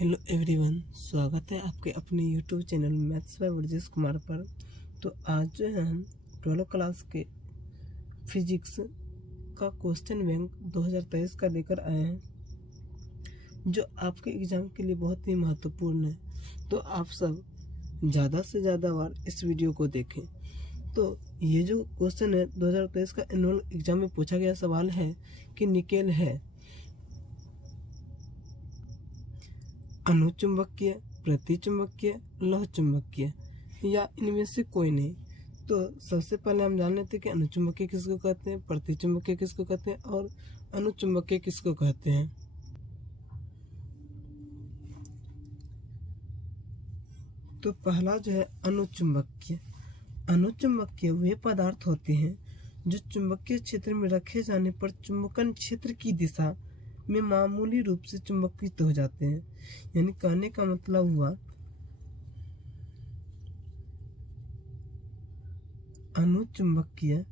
Hello everyone, स्वागत है आपके अपने YouTube channel maths by Brajesh Kumar पर। तो आज जो है हम 12 क्लास के फिजिक्स का क्वेश्चन बैंक 2023 का लेकर आए हैं, जो आपके एग्ज़ाम के लिए बहुत ही महत्वपूर्ण है। तो आप सब ज़्यादा से ज़्यादा बार इस वीडियो को देखें। तो ये जो क्वेश्चन है 2023 का एनुअल एग्ज़ाम में पूछा गया सवाल है कि निकेल है अनुचुंबकीय, प्रतिचुंबकीय, लौह चुंबकीय या इनमें से कोई नहीं। तो सबसे पहले हम जान लेते हैं कि अनुचुंबकीय किसको कहते हैं, प्रतिचुंबकीय किसको कहते हैं और अनुचुंबकीय किसको कहते हैं। तो पहला जो है अनुचुंबकीय। अनुचुंबकीय वे पदार्थ होते हैं जो चुंबकीय क्षेत्र में रखे जाने पर चुंबकन क्षेत्र की दिशा में मामूली रूप से चुंबकित हो जाते हैं। यानी कहने का मतलब हुआ अनुचुंबकीय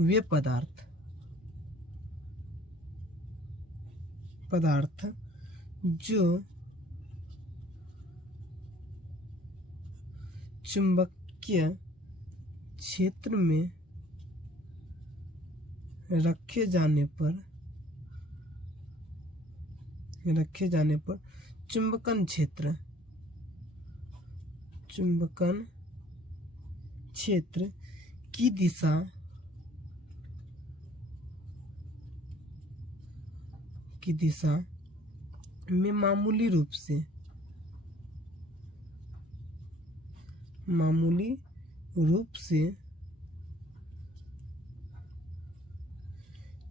वे पदार्थ जो चुंबकीय क्षेत्र में रखे जाने पर चुंबकन क्षेत्र की दिशा में मामूली रूप से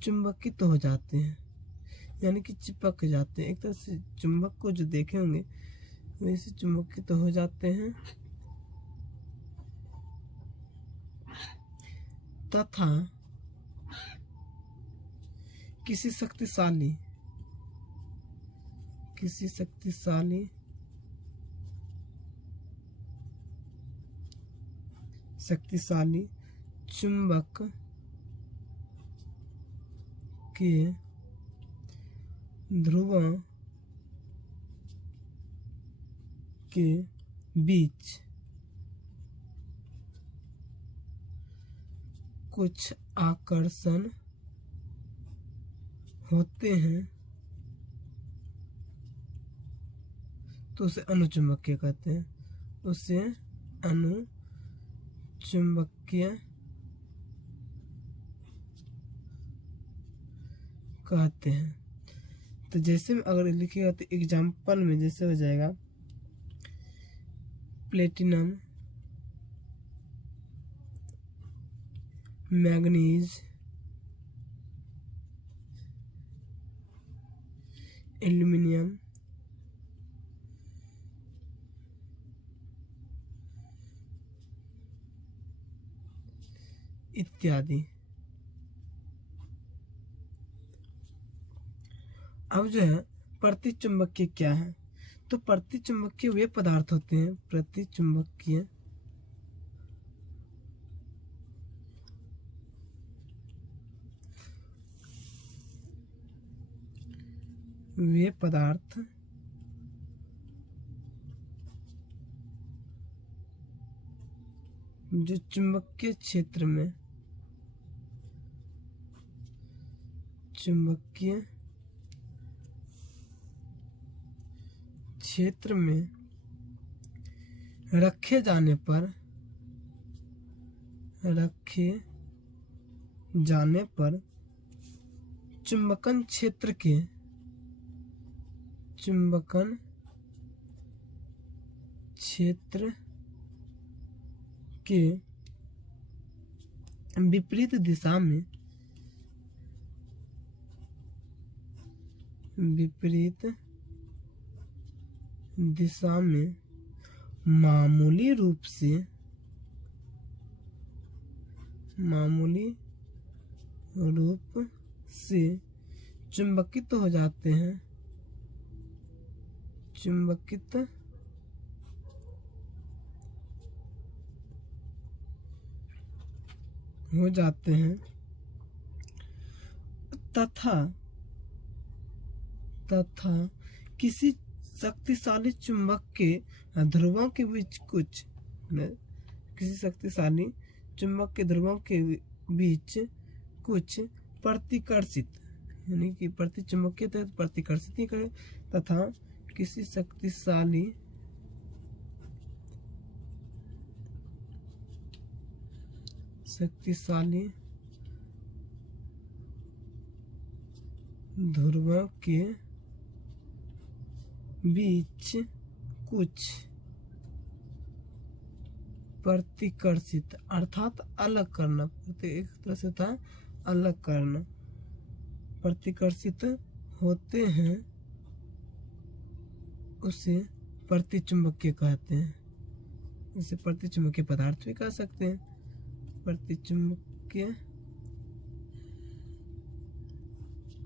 चुंबकित हो जाते हैं, यानी कि चिपक जाते हैं। एक तरह से चुंबक को जो देखे होंगे वैसे चुंबकित हो जाते हैं तथा किसी शक्तिशाली चुंबक के ध्रुवों के बीच कुछ आकर्षण होते हैं तो उसे अनुचुंबकीय कहते हैं। उसे अनुचुंबकीय कहते हैं। तो जैसे में अगर लिखिएगा तो एग्जाम्पल में जैसे हो जाएगा प्लेटिनम, मैग्नीज, एल्यूमिनियम, इत्यादि। अब जो है प्रतिचुंबकीय क्या है? तो प्रतिचुंबकीय वे पदार्थ होते हैं वे पदार्थ जो चुंबकीय क्षेत्र में रखे जाने पर चुंबकन क्षेत्र के विपरीत दिशा में मामूली रूप से चुंबकित हो जाते हैं तथा तथा किसी शक्तिशाली चुंबक के ध्रुवों के बीच किसी शक्तिशाली चुंबक के ध्रुवों के बीच कुछ प्रतिकर्षित यानी कि प्रतिचुंबकीय तहत प्रतिकर्षित ही करे तथा किसी शक्तिशाली ध्रुवों के बीच कुछ प्रतिकर्षित अर्थात अलग करना, एक तरह से था अलग करना, प्रतिकर्षित होते हैं उसे प्रतिचुंबकीय कहते हैं। इसे प्रतिचुंबकीय पदार्थ भी कह सकते हैं। प्रतिचुंबकीय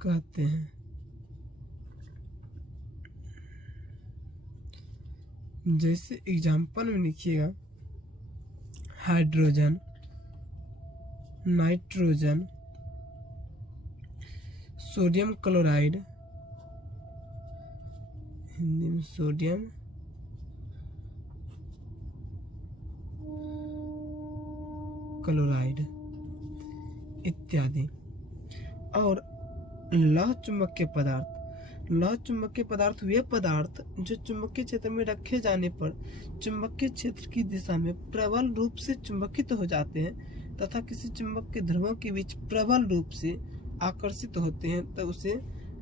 कहते हैं। जैसे एग्जाम्पल में लिखिएगा hydrogen, nitrogen, sodium chloride, Hindi में सोडियम क्लोराइड इत्यादि। और लौह चुंबकीय पदार्थ, लौह चुंबकीय पदार्थ वे पदार्थ जो चुंबकीय क्षेत्र में रखे जाने पर चुंबकीय क्षेत्र की दिशा में प्रबल रूप से चुंबकित हो जाते हैं तथा किसी चुंबक के ध्रुवों के बीच प्रबल रूप से आकर्षित होते हैं तो उसे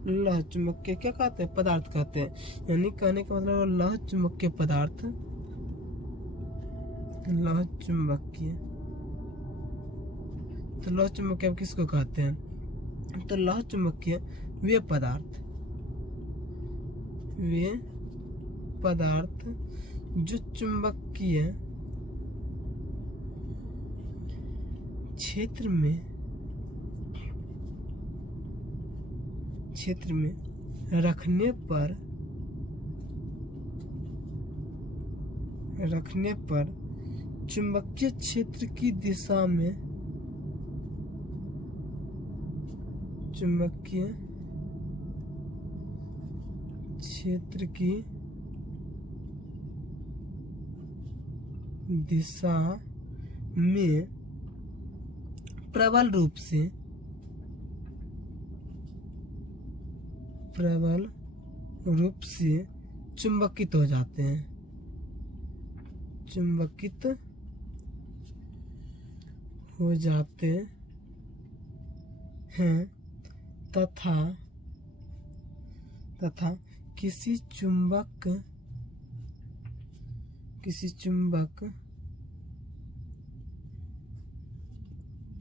लौह चुंबकीय क्या कहते हैं, पदार्थ कहते हैं। यानी कहने का मतलब लौह चुंबकीय पदार्थ, लौह चुंबकीय, तो लौह चुंबकीय किसको कहते हैं? तो लौह चुंबकीय वे पदार्थ जो चुंबकीय क्षेत्र में रखने पर चुंबकीय क्षेत्र की दिशा में चुंबकीय क्षेत्र की दिशा में प्रबल रूप से चुंबकित हो जाते हैं, चुंबकित हो जाते हैं तथा किसी चुंबक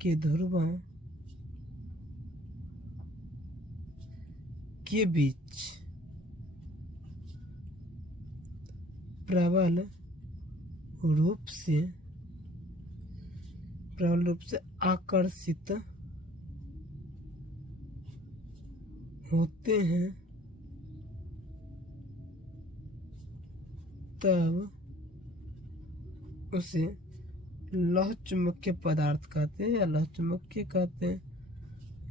के ध्रुवों के बीच प्रबल रूप से आकर्षित होते हैं तब उसे लौह चुंबकीय पदार्थ कहते हैं या लौह चुंबकीय कहते हैं,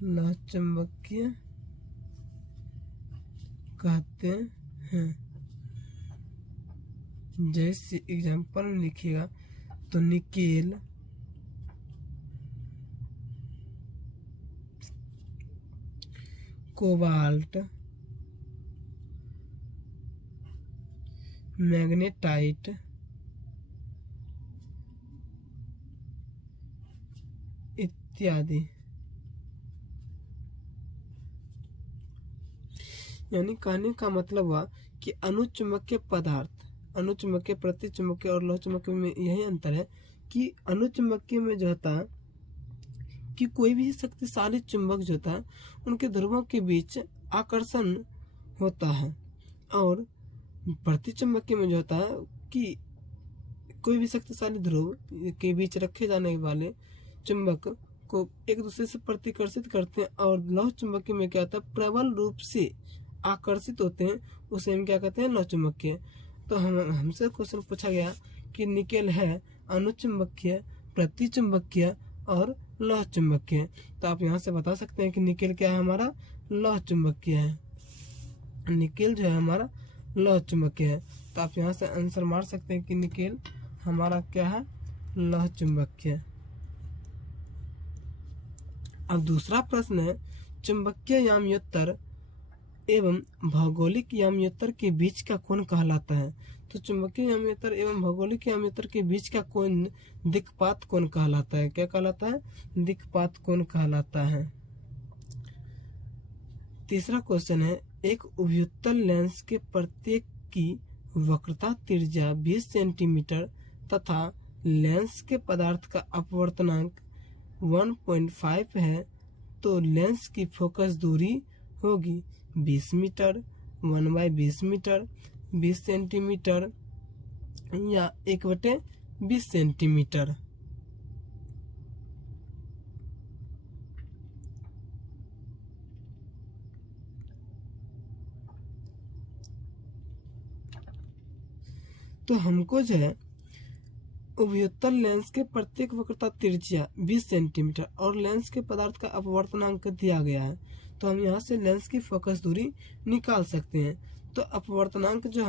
लौह चुंबकीय कहते हैं। जैसे एग्जाम्पल में लिखिएगा तो निकेल, कोबाल्ट, मैग्नेटाइट इत्यादि। यानी कहने का मतलब हुआ कि अनुचुंबकीय पदार्थ, अनुचुंबकीय, प्रतिचुंबकीय और लौह चुंबकीय में यही अंतर है कि अनुचुंबकीय में जो होता है कि कोई भी शक्तिशाली चुंबक जो होता है उनके ध्रुवों के बीच आकर्षण होता है, और प्रतिचुंबकीय में जो होता है कि कोई भी शक्तिशाली ध्रुव के बीच रखे जाने वाले चुंबक को एक दूसरे से प्रतिकर्षित करते हैं, और लौह चुंबकीय में क्या होता है प्रबल रूप से आकर्षित होते हैं, उसे हम क्या कहते हैं, लौह चुंबकीय। तो हमसे क्वेश्चन पूछा गया कि निकेल है अनुचुंबकीय, प्रतिचुंबकीय और लौह चुंबकीय, तो आप यहाँ से बता सकते हैं कि निकेल क्या है, हमारा लौह चुंबकीय है। निकेल जो है हमारा लौह चुंबकीय है। तो आप यहाँ से आंसर मार सकते हैं कि निकेल हमारा क्या है, लौह चुंबकीय। अब दूसरा प्रश्न है, चुंबकीय याम्योत्तर एवं भौगोलिक याम्योत्तर के बीच का कोण कहलाता है। तो चुंबकीय याम्योत्तर एवं भौगोलिक याम्योत्तर के बीच का कोण दिक्पात कोण कहलाता है। क्या कहलाता है, दिक्पात कोण कहलाता है। तीसरा क्वेश्चन है, एक उभयुत्तल लेंस के प्रत्येक की वक्रता त्रिज्या 20 सेंटीमीटर तथा लेंस के पदार्थ का अपवर्तनांक 1.5 है, तो लेंस की फोकस दूरी होगी 20 मीटर, 1/20 मीटर, 20 सेंटीमीटर या 1/20 सेंटीमीटर। तो हमको जो है उभयुत्तल लेंस के प्रत्येक वक्रता त्रिज्या 20 सेंटीमीटर और लेंस के पदार्थ का अपवर्तनांक दिया गया है। तो हम यहाँ से लेंस की फोकस दूरी निकाल सकते हैं। तो अपवर्तनांक जो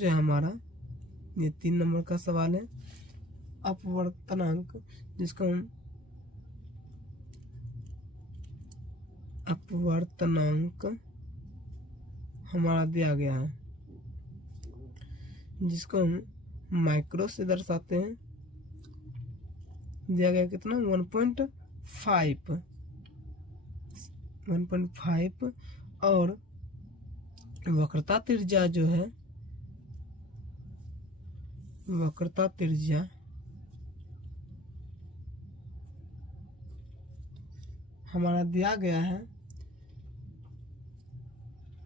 है हमारा, ये 3 नंबर का सवाल है। अपवर्तनांक जिसको हम अपवर्तनांक हमारा दिया गया है, जिसको हम माइक्रो से दर्शाते हैं। दिया गया कितना, 1.5 और वक्रता त्रिज्या जो है, वक्रता त्रिज्या हमारा दिया गया है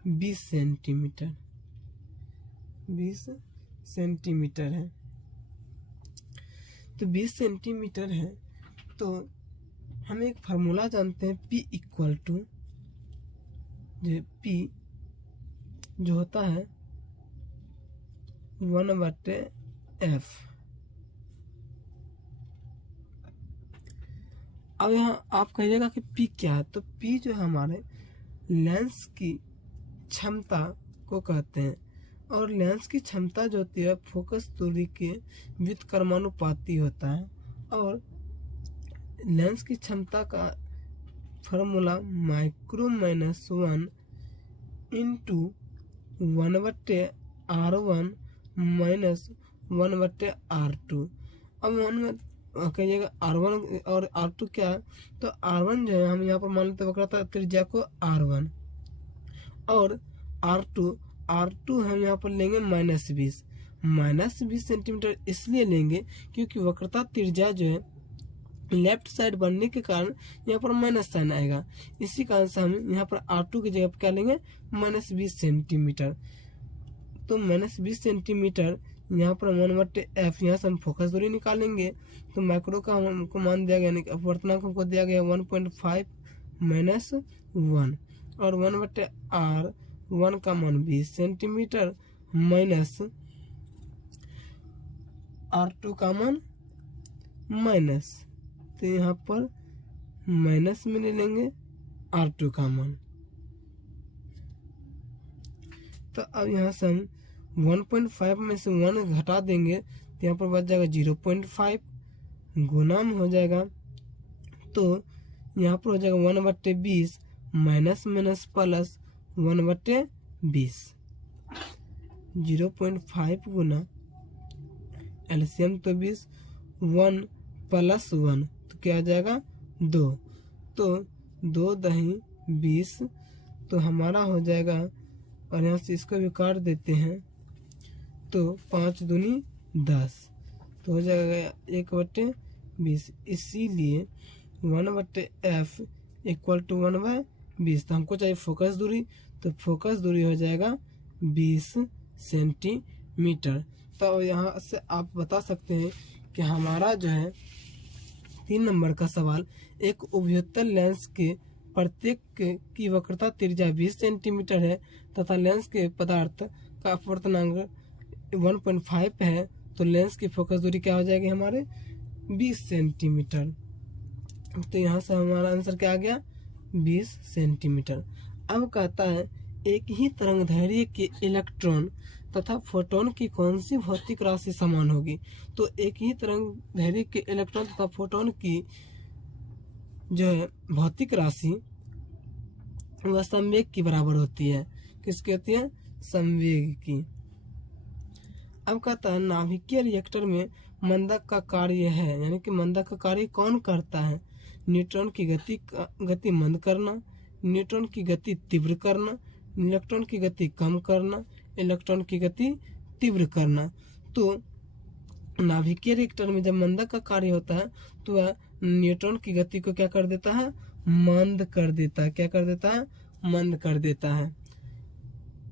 20 सेंटीमीटर, 20 सेंटीमीटर है। तो 20 सेंटीमीटर है, तो हम एक फार्मूला जानते हैं, P इक्वल टू P जो होता है 1/f। अब यहाँ आप कहिएगा कि P क्या है, तो P जो है हमारे लेंस की क्षमता को कहते हैं। और लेंस की क्षमता जो होती है फोकस दूरी के व्युत्क्रमानुपाती होता है। और लेंस की क्षमता का formula micro minus 1 into 1/R1 minus 1/R2। अब 1 में कहिएगा R1 और R2 क्या है, तो R1 जो है हम यहाँ पर मान लेते वक्रता त्रिज्या को R1 और R2 हम यहाँ पर लेंगे -20 सेंटीमीटर। इसलिए लेंगे क्योंकि वक्रता त्रिज्या जो है लेफ्ट साइड बनने के कारण यहाँ पर माइनस साइन आएगा। इसी कारण से हम यहाँ पर R2 की जगह पर क्या लेंगे, -20 सेंटीमीटर। तो -20 सेंटीमीटर यहाँ पर 1/f, यहाँ से हम फोकस दूरी निकालेंगे। तो माइक्रो का हमको मान दिया गया, यानी अपवर्तनांक हमको दिया गया 1.5 - 1 और 1/R1 का मान 20 सेंटीमीटर माइनस R2 का मान माइनस, तो यहाँ पर माइनस में ले लेंगे R2 का मान। तो अब यहाँ से हम 1.5 में से 1 घटा देंगे, तो यहाँ पर बच जाएगा 0.5, गुना में हो जाएगा। तो यहाँ पर हो जाएगा 1/20 माइनस माइनस प्लस 1/20, 0.5 गुना एलसीएम तो 20, 1 + 1 तो क्या आ जाएगा 2। तो 2 दही 20, तो हमारा हो जाएगा, और यहाँ से इसको भी काट देते हैं, तो 5 दूनी 10, तो हो जाएगा 1/20। इसीलिए 1/f इक्वल टू 1/20। तो हमको चाहिए फोकस दूरी, तो फोकस दूरी हो जाएगा 20 सेंटीमीटर। तो यहाँ से आप बता सकते हैं कि हमारा जो है 3 नंबर का सवाल, एक उभयुत्तल लेंस के प्रत्येक की वक्रता त्रिज्या 20 सेंटीमीटर है तथा लेंस के पदार्थ का अपवर्तनांक 1.5 है, तो लेंस की फोकस दूरी क्या हो जाएगी हमारे 20 सेंटीमीटर। तो यहाँ से हमारा आंसर क्या आ गया, 20 सेंटीमीटर। अब कहता है एक ही तरंगदैर्घ्य के इलेक्ट्रॉन तथा फोटोन की कौन सी भौतिक राशि समान होगी। तो एक ही तरंगदैर्घ्य के इलेक्ट्रॉन तथा फोटोन की जो है भौतिक राशि वह संवेग की बराबर होती है। किसकी होती है? संवेग की। अब कहता है नाभिकीय रिएक्टर में मंदक का कार्य है, यानी कि मंदक का कार्य कौन करता है? न्यूट्रॉन की गति मंद करना, न्यूट्रॉन की गति तीव्र करना, इलेक्ट्रॉन की गति कम करना, इलेक्ट्रॉन की गति तीव्र करना। तो नाभिकीय रिएक्टर में जब मंदक का कार्य होता है तो वह न्यूट्रॉन की गति को क्या कर देता है? मंद कर देता है। क्या कर देता है? मंद कर देता है।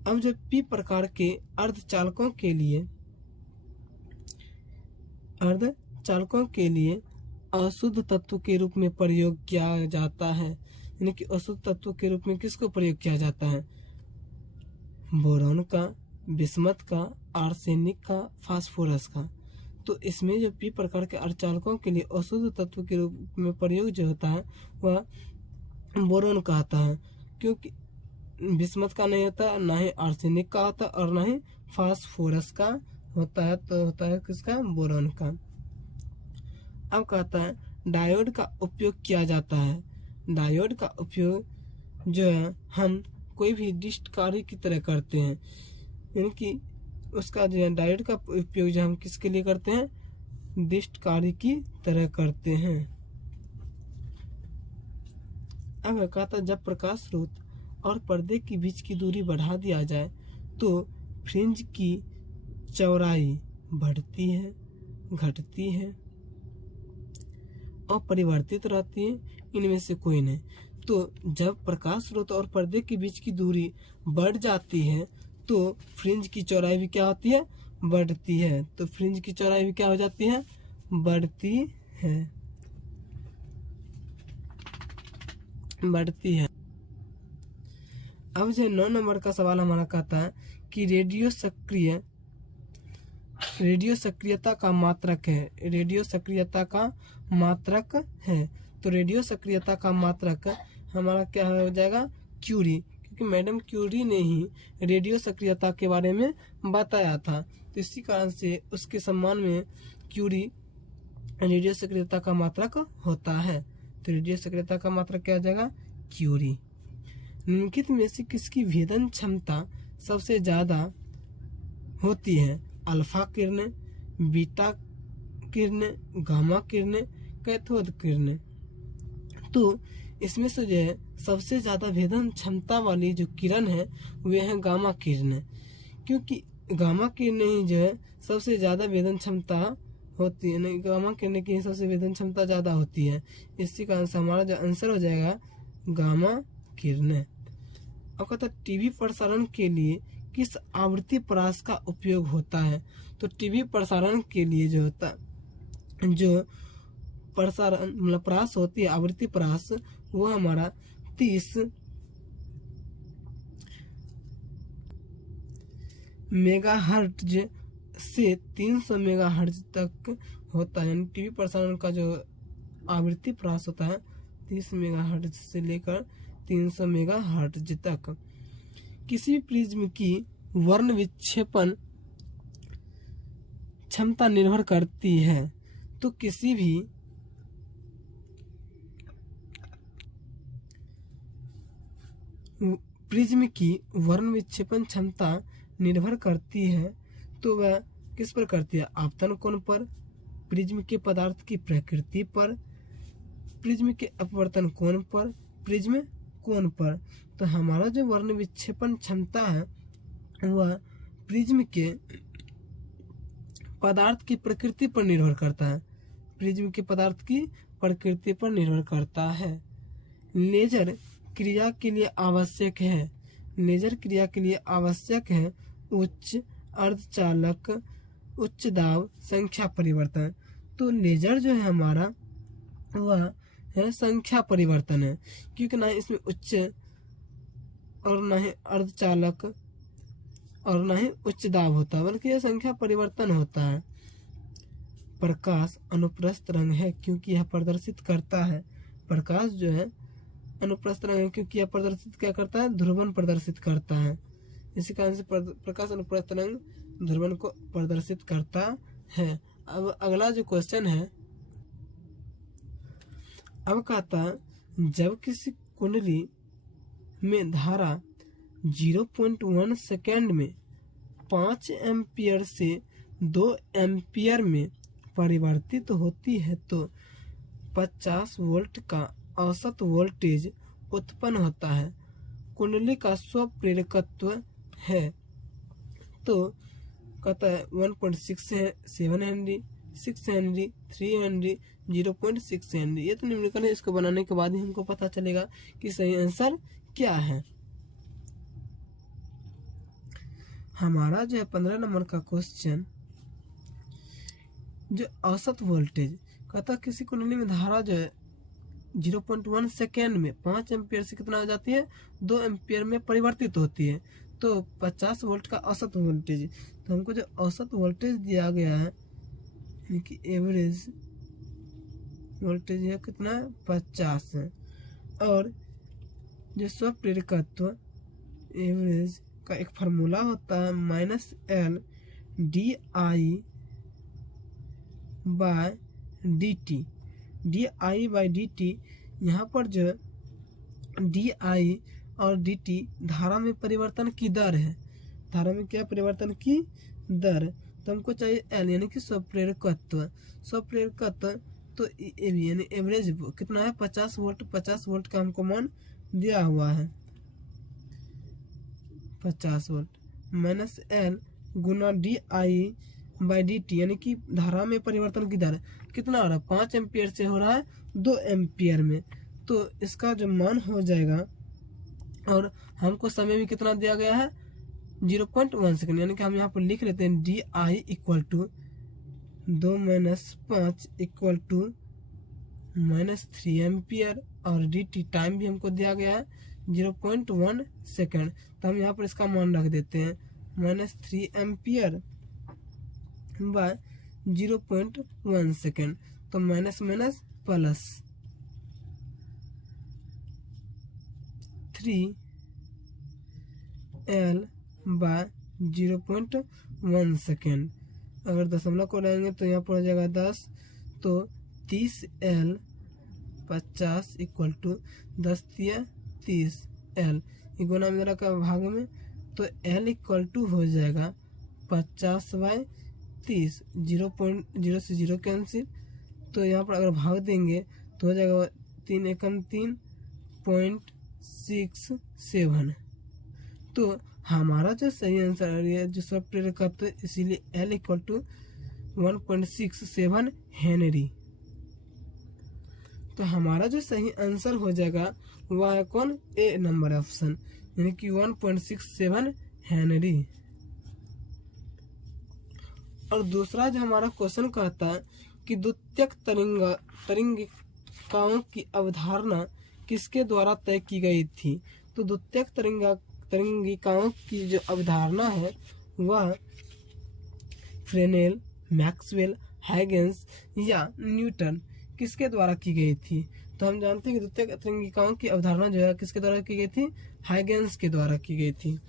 अब जो पी प्रकार के अर्धचालकों के लिए अशुद्ध तत्व के रूप में प्रयोग किया जाता है, यानी कि अशुद्ध तत्व के रूप में किसको प्रयोग किया जाता है? बोरॉन का, बिस्मथ का, आर्सेनिक का, फास्फोरस का। तो इसमें जो पी प्रकार के अर्धचालकों के लिए अशुद्ध तत्व के रूप में प्रयोग जो होता है वह बोरॉन का आता है, क्योंकि बिस्मथ का नहीं होता, ना ही आर्सेनिक का होता और ना ही फास्फोरस का होता है। तो होता है किसका? बोरॉन का। अब कहता है डायोड का उपयोग किया जाता है। डायोड का उपयोग जो है हम कोई भी डिस्ट कार्य की तरह करते हैं, यानी कि उसका जो है डायोड का उपयोग जो हम किसके लिए करते हैं? डिस्ट कार्य की तरह करते हैं। अब कहता है जब प्रकाश स्रोत और पर्दे के बीच की दूरी बढ़ा दिया जाए तो फ्रिंज की चौड़ाई बढ़ती है, घटती है, अपरिवर्तित रहती है, इनमें से कोई नहीं। तो जब प्रकाश स्रोत और पर्दे के बीच की दूरी बढ़ जाती है तो फ्रिंज की चौड़ाई भी क्या होती है? बढ़ती है। तो फ्रिंज की चौड़ाई भी क्या हो जाती है? बढ़ती है, बढ़ती है। अब जो 9 नंबर का सवाल हमारा कहता है कि रेडियो सक्रियता का मात्रक है। रेडियो सक्रियता का मात्रक है। तो रेडियो सक्रियता का मात्रक हमारा क्या हो जाएगा? क्यूरी, क्योंकि मैडम क्यूरी ने ही रेडियो सक्रियता के बारे में बताया था। तो इसी कारण से उसके सम्मान में क्यूरी रेडियो सक्रियता का मात्रक होता है। तो रेडियो सक्रियता का मात्रक क्या हो जाएगा? क्यूरी। निम्नलिखित में से किसकी भेदन क्षमता सबसे ज्यादा होती है? अल्फा किरणें, बीटा किरणें, गामा किरणें, कैथोड किरणें। तो इसमें से जो है सबसे ज्यादा भेदन क्षमता वाली जो किरण है वे है गामा किरणें, क्योंकि गामा किरणें ही जो है सबसे ज्यादा भेदन क्षमता होती है। नहीं, गामा किरणें की सबसे भेदन क्षमता ज्यादा होती है। इसी कारण से हमारा जो आंसर हो जाएगा गामा किरणें। अब कहता है टीवी प्रसारण के लिए किस आवृत्ति परास का उपयोग होता है? तो टीवी प्रसारण के लिए जो होता जो प्रसारण मतलब परास होती है, आवृत्ति परास, वो हमारा 30 मेगाहर्ट्ज से 300 मेगाहर्ट्ज तक होता है। यानी टीवी प्रसारण का जो आवृत्ति परास होता है 30 मेगाहर्ट्ज से लेकर 300 मेगाहर्ट्ज तक। किसी प्रिज्म की वर्ण विक्षेपण क्षमता निर्भर करती है। तो किसी भी प्रिज्म की वर्ण विक्षेपण क्षमता निर्भर करती है। तो वह किस पर करती है? आपतन कोण पर, प्रिज्म के पदार्थ की प्रकृति पर, प्रिज्म के अपवर्तन कोण पर, प्रिज्म कोण पर। तो हमारा जो वर्ण विक्षेपण क्षमता है वह प्रिज्म के पदार्थ की प्रकृति पर निर्भर करता है। प्रिज्म के पदार्थ की प्रकृति पर निर्भर करता है। लेजर क्रिया के लिए आवश्यक है। लेजर क्रिया के लिए आवश्यक है उच्च अर्धचालक, उच्च दाब, संख्या परिवर्तन। तो लेजर जो है हमारा वह है संख्या परिवर्तन है, क्योंकि ना इसमें उच्च और ना ही अर्धचालक और ना ही उच्च दाब होता है, बल्कि यह संख्या परिवर्तन होता है। प्रकाश अनुप्रस्थ रंग है क्योंकि यह प्रदर्शित करता है, प्रकाश जो है अनुप्रस्थ तरंग है क्योंकि यह प्रदर्शित क्या करता है, ध्रुवन प्रदर्शित करता है। इसी कारण से प्रकाश अनुप्रस्थ तरंग ध्रुवन को प्रदर्शित करता है। अब अगला जो क्वेश्चन है, अब कहता है जब किसी कुंडली में धारा 0.1 सेकेंड में 5 एम्पियर से 2 एम्पियर में परिवर्तित होती है तो 50 वोल्ट का औसत वोल्टेज उत्पन्न होता है। कुंडली का स्वप्रेरकत्व है। तो कहता है 1.67 हेनरी, 6 हेनरी, 3 हेनरी, 0.6 हेनरी। ये तो निम्नलिखित है, इसको बनाने के बाद ही हमको पता चलेगा कि सही आंसर क्या है। हमारा जो है 15 नंबर का क्वेश्चन, जो औसत वोल्टेज कहता किसी कुंडली में धारा जो है 0.1 सेकेंड में 5 एम्पियर से कितना हो जाती है, 2 एम्पियर में परिवर्तित होती है। तो 50 वोल्ट का औसत वोल्टेज, तो हमको जो औसत वोल्टेज दिया गया है यानी कि एवरेज वोल्टेज है कितना है, 50 है। और जो स्वप्रेरकत्व एवरेज का एक फार्मूला होता है -L di/dt। यहाँ पर जो di और dt धारा में परिवर्तन की दर है। धारा में क्या परिवर्तन की दर, तो हमको चाहिए L यानी कि स्वप्रेरकत्व। तो यानी एवरेज कितना है, 50 वोल्ट। 50 वोल्ट का हमको मान दिया हुआ है, 50 वोल्ट -L गुना di/dt यानी कि धारा में परिवर्तन की दर कितना हो रहा है, 5 एम्पियर से हो रहा है 2 एम्पियर में। तो इसका जो मान हो जाएगा, और हमको समय भी कितना दिया गया है, 0.1 सेकेंड। यानी कि हम यहाँ पर लिख लेते हैं di = 2 - 5 = -3 एम्पियर, और dt टाइम भी हमको दिया गया है 0.1 सेकेंड। तो हम यहाँ पर इसका मान रख देते हैं -3 एम्पियर बाय 0.1 सेकेंड। तो minus minus plus 3L by 0.1 second. अगर दशमलव को डालेंगे तो यहाँ पर हो जाएगा 10, तो 30L 50 = 10 × 30L गुना में रखा भाग में, तो L = हो जाएगा 50/30। 0.0 से 0 कैंसिल, तो यहाँ पर अगर भाग देंगे तो हो जाएगा 3 एकम 3.67। तो हमारा जो सही आंसर है जो स्वप्रेरकत्व, इसीलिए L = 1.67 हेनरी। तो हमारा जो सही आंसर हो जाएगा वह है कौन, ए नंबर ऑप्शन, यानी कि 1.67 हेनरी। और दूसरा जो हमारा क्वेश्चन कहता है कि द्वितीयक तरंगिकाओं की अवधारणा किसके द्वारा तय की गई थी। तो द्वितीयक तरंगिकाओं की जो अवधारणा है वह फ्रेनेल, मैक्सवेल, हाइगेंस या न्यूटन किसके द्वारा की गई थी। तो हम जानते हैं कि द्वितीयक तरंगिकाओं की अवधारणा जो है किसके द्वारा की गई थी, हाइगेंस के द्वारा की गई थी।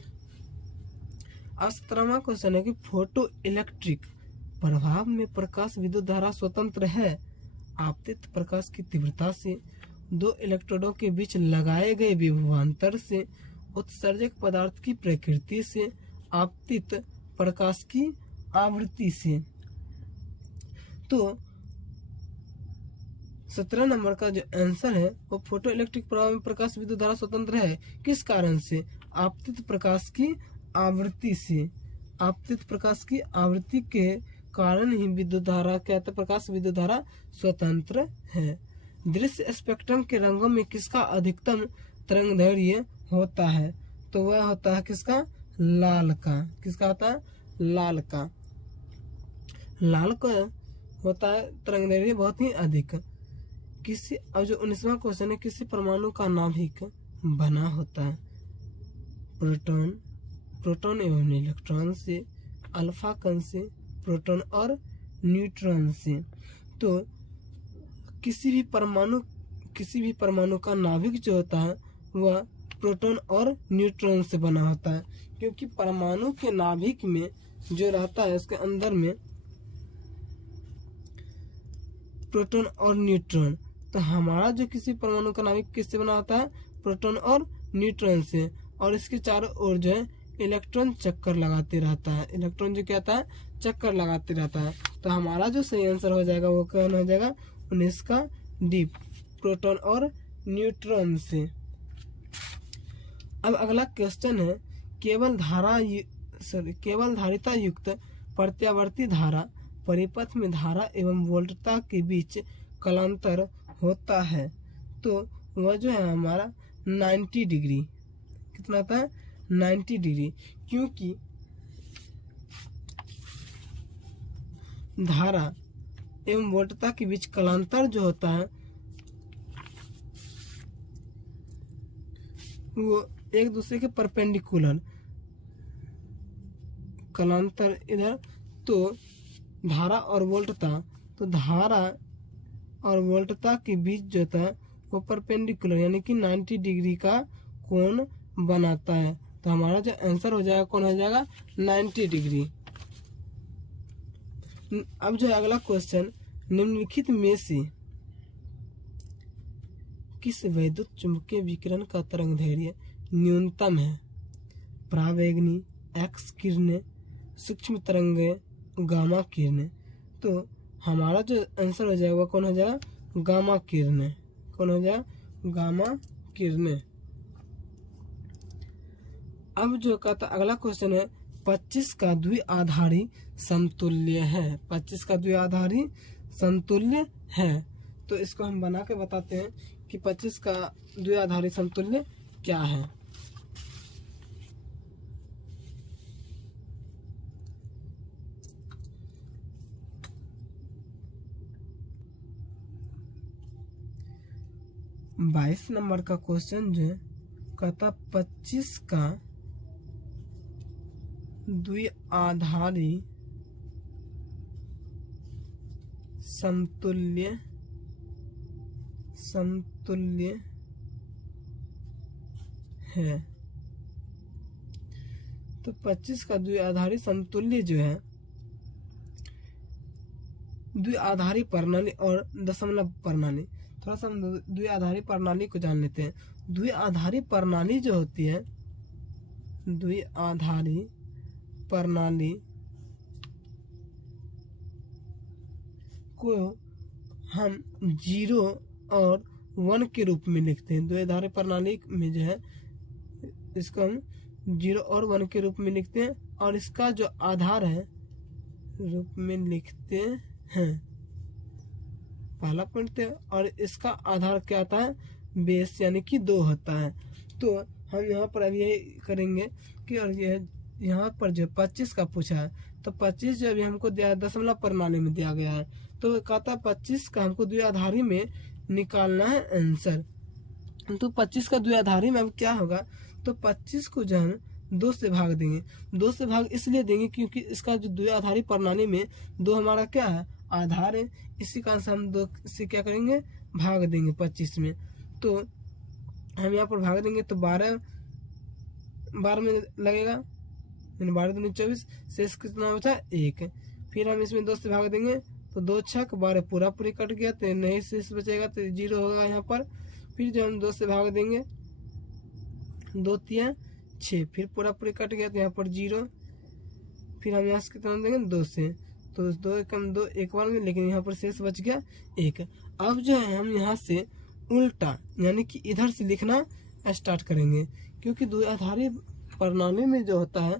अब 17वां क्वेश्चन है कि फोटो इलेक्ट्रिक प्रभाव में प्रकाश विद्युत धारा स्वतंत्र है। आपतित प्रकाश की तीव्रता से, 2 इलेक्ट्रोडों के बीच लगाए गए विभवांतर से, उत्सर्जक पदार्थ की प्रकृति से, आपतित प्रकाश की आवृत्ति से। तो 17 नंबर का जो आंसर है वो फोटो इलेक्ट्रिक प्रभाव में प्रकाश विद्युत धारा स्वतंत्र है। किस कारण से, आपतित प्रकाश की आवृत्ति से। आपतित प्रकाश की आवृत्ति के कारण ही विद्युत धारा क्या है, प्रकाश विद्युत धारा स्वतंत्र है। दृश्य स्पेक्ट्रम के रंगों में किसका अधिकतम तरंगदैर्घ्य होता है। तो वह होता है किसका, लाल का। किसका होता है, लाल का। लाल का होता है तरंगदैर्घ्य बहुत ही अधिक। किसी, अब जो 19वां क्वेश्चन है, किसी परमाणु का नाभिक बना होता है प्रोटॉन एवं इलेक्ट्रॉन से, अल्फा कण से, प्रोटॉन और न्यूट्रॉन से। तो किसी भी परमाणु किसी भी परमाणु का नाभिक जो होता है वह प्रोटॉन और न्यूट्रॉन से बना होता है, क्योंकि परमाणु के नाभिक में जो रहता है उसके अंदर में प्रोटॉन और न्यूट्रॉन। तो हमारा जो किसी परमाणु का नाभिक किससे बना होता है? प्रोटॉन और न्यूट्रॉन से। और इसके चारों ओर जो है इलेक्ट्रॉन चक्कर लगाते रहता है, इलेक्ट्रॉन जो क्या होता है? चक्कर लगाते रहता है। तो हमारा जो सही आंसर हो जाएगा वो कौन हो जाएगा? 19 का डी, प्रोटॉन और न्यूट्रॉन से। अब अगला क्वेश्चन है, केवल धारिता युक्त प्रत्यावर्ती धारा परिपथ में धारा एवं वोल्टता के बीच कालांतर होता है, तो वह जो है हमारा 90 डिग्री। कितना होता है? 90 डिग्री, क्योंकि धारा एवं वोल्टता के बीच कालांतर जो होता है वो एक दूसरे के परपेंडिकुलर कालांतर इधर, तो धारा और वोल्टता, तो धारा और वोल्टता के बीच जो होता है वो परपेंडिकुलर यानी कि 90 डिग्री का कोण बनाता है। तो हमारा जो आंसर हो जाएगा कौन हो जाएगा? 90 डिग्री। अब जो है अगला क्वेश्चन, निम्नलिखित में से किस वैद्युत चुंबकीय विकिरण का तरंग दैर्घ्य न्यूनतम है? परावैंगनी, एक्स किरणें, सूक्ष्म तरंगें, गामा किरणें। तो हमारा जो आंसर हो जाएगा कौन हो जाएगा? गामा किरणें। कौन हो जाएगा? गामा किरणें। अब जो कहता अगला क्वेश्चन है, 25 का द्विआधारी समतुल्य है। 25 का द्विआधारी समतुल्य है। तो इसको हम बना के बताते हैं कि 25 का द्विआधारी समतुल्य क्या है। बाईस नंबर का क्वेश्चन जो है कहता 25 का द्विआधारी समतुल्य है। तो 25 का द्विआधारी समतुल्य जो है द्विआधारी प्रणाली और दशमलव प्रणाली। थोड़ा सा हम द्विआधारी प्रणाली को जान लेते हैं। द्विआधारी प्रणाली जो होती है, द्विआधारी प्रणाली को हम 0 और 1 के रूप में लिखते हैं। द्विआधारी प्रणाली में जो है इसको हम 0 और 1 के रूप में लिखते हैं, और इसका जो आधार है रूप में लिखते हैं, पहला पॉइंट है। और इसका आधार क्या आता है? बेस यानी कि 2 होता है। तो हम यहाँ पर अब यही करेंगे कि और यह यहाँ पर जो 25 का पूछा है, तो 25 जो अभी हमको दिया दशमलव प्रणाली में दिया गया है, तो कहता है 25 का हमको द्विआधारी में निकालना है आंसर। तो 25 का द्विआधारी में अब क्या होगा? तो 25 को जो हम 2 से भाग देंगे। 2 से भाग इसलिए देंगे क्योंकि इसका जो द्विआधारी प्रणाली में 2 हमारा क्या है? आधार है। इसी कारण से हम 2 से क्या करेंगे? भाग देंगे 25 में। तो हम यहाँ पर भाग देंगे तो 12 में लगेगा, 12 दूनी 24, शेष कितना बचा? 1। फिर हम इसमें 2 से भाग देंगे तो 2 छक 12 पूरा पूरी कट गया, तो नहीं शेष बचेगा, तो 0 होगा यहाँ पर। फिर जो हम 2 से भाग देंगे 2 3 6, फिर पूरा पूरी कट गया तो यहाँ पर 0। फिर हम यहाँ से कितना देंगे? 2 से, तो 2 कम 2 एक बार में, लेकिन यहाँ पर शेष बच गया 1। अब जो है हम यहाँ से उल्टा यानी कि इधर से लिखना स्टार्ट करेंगे, क्योंकि द्विआधारी प्रणाली में जो होता है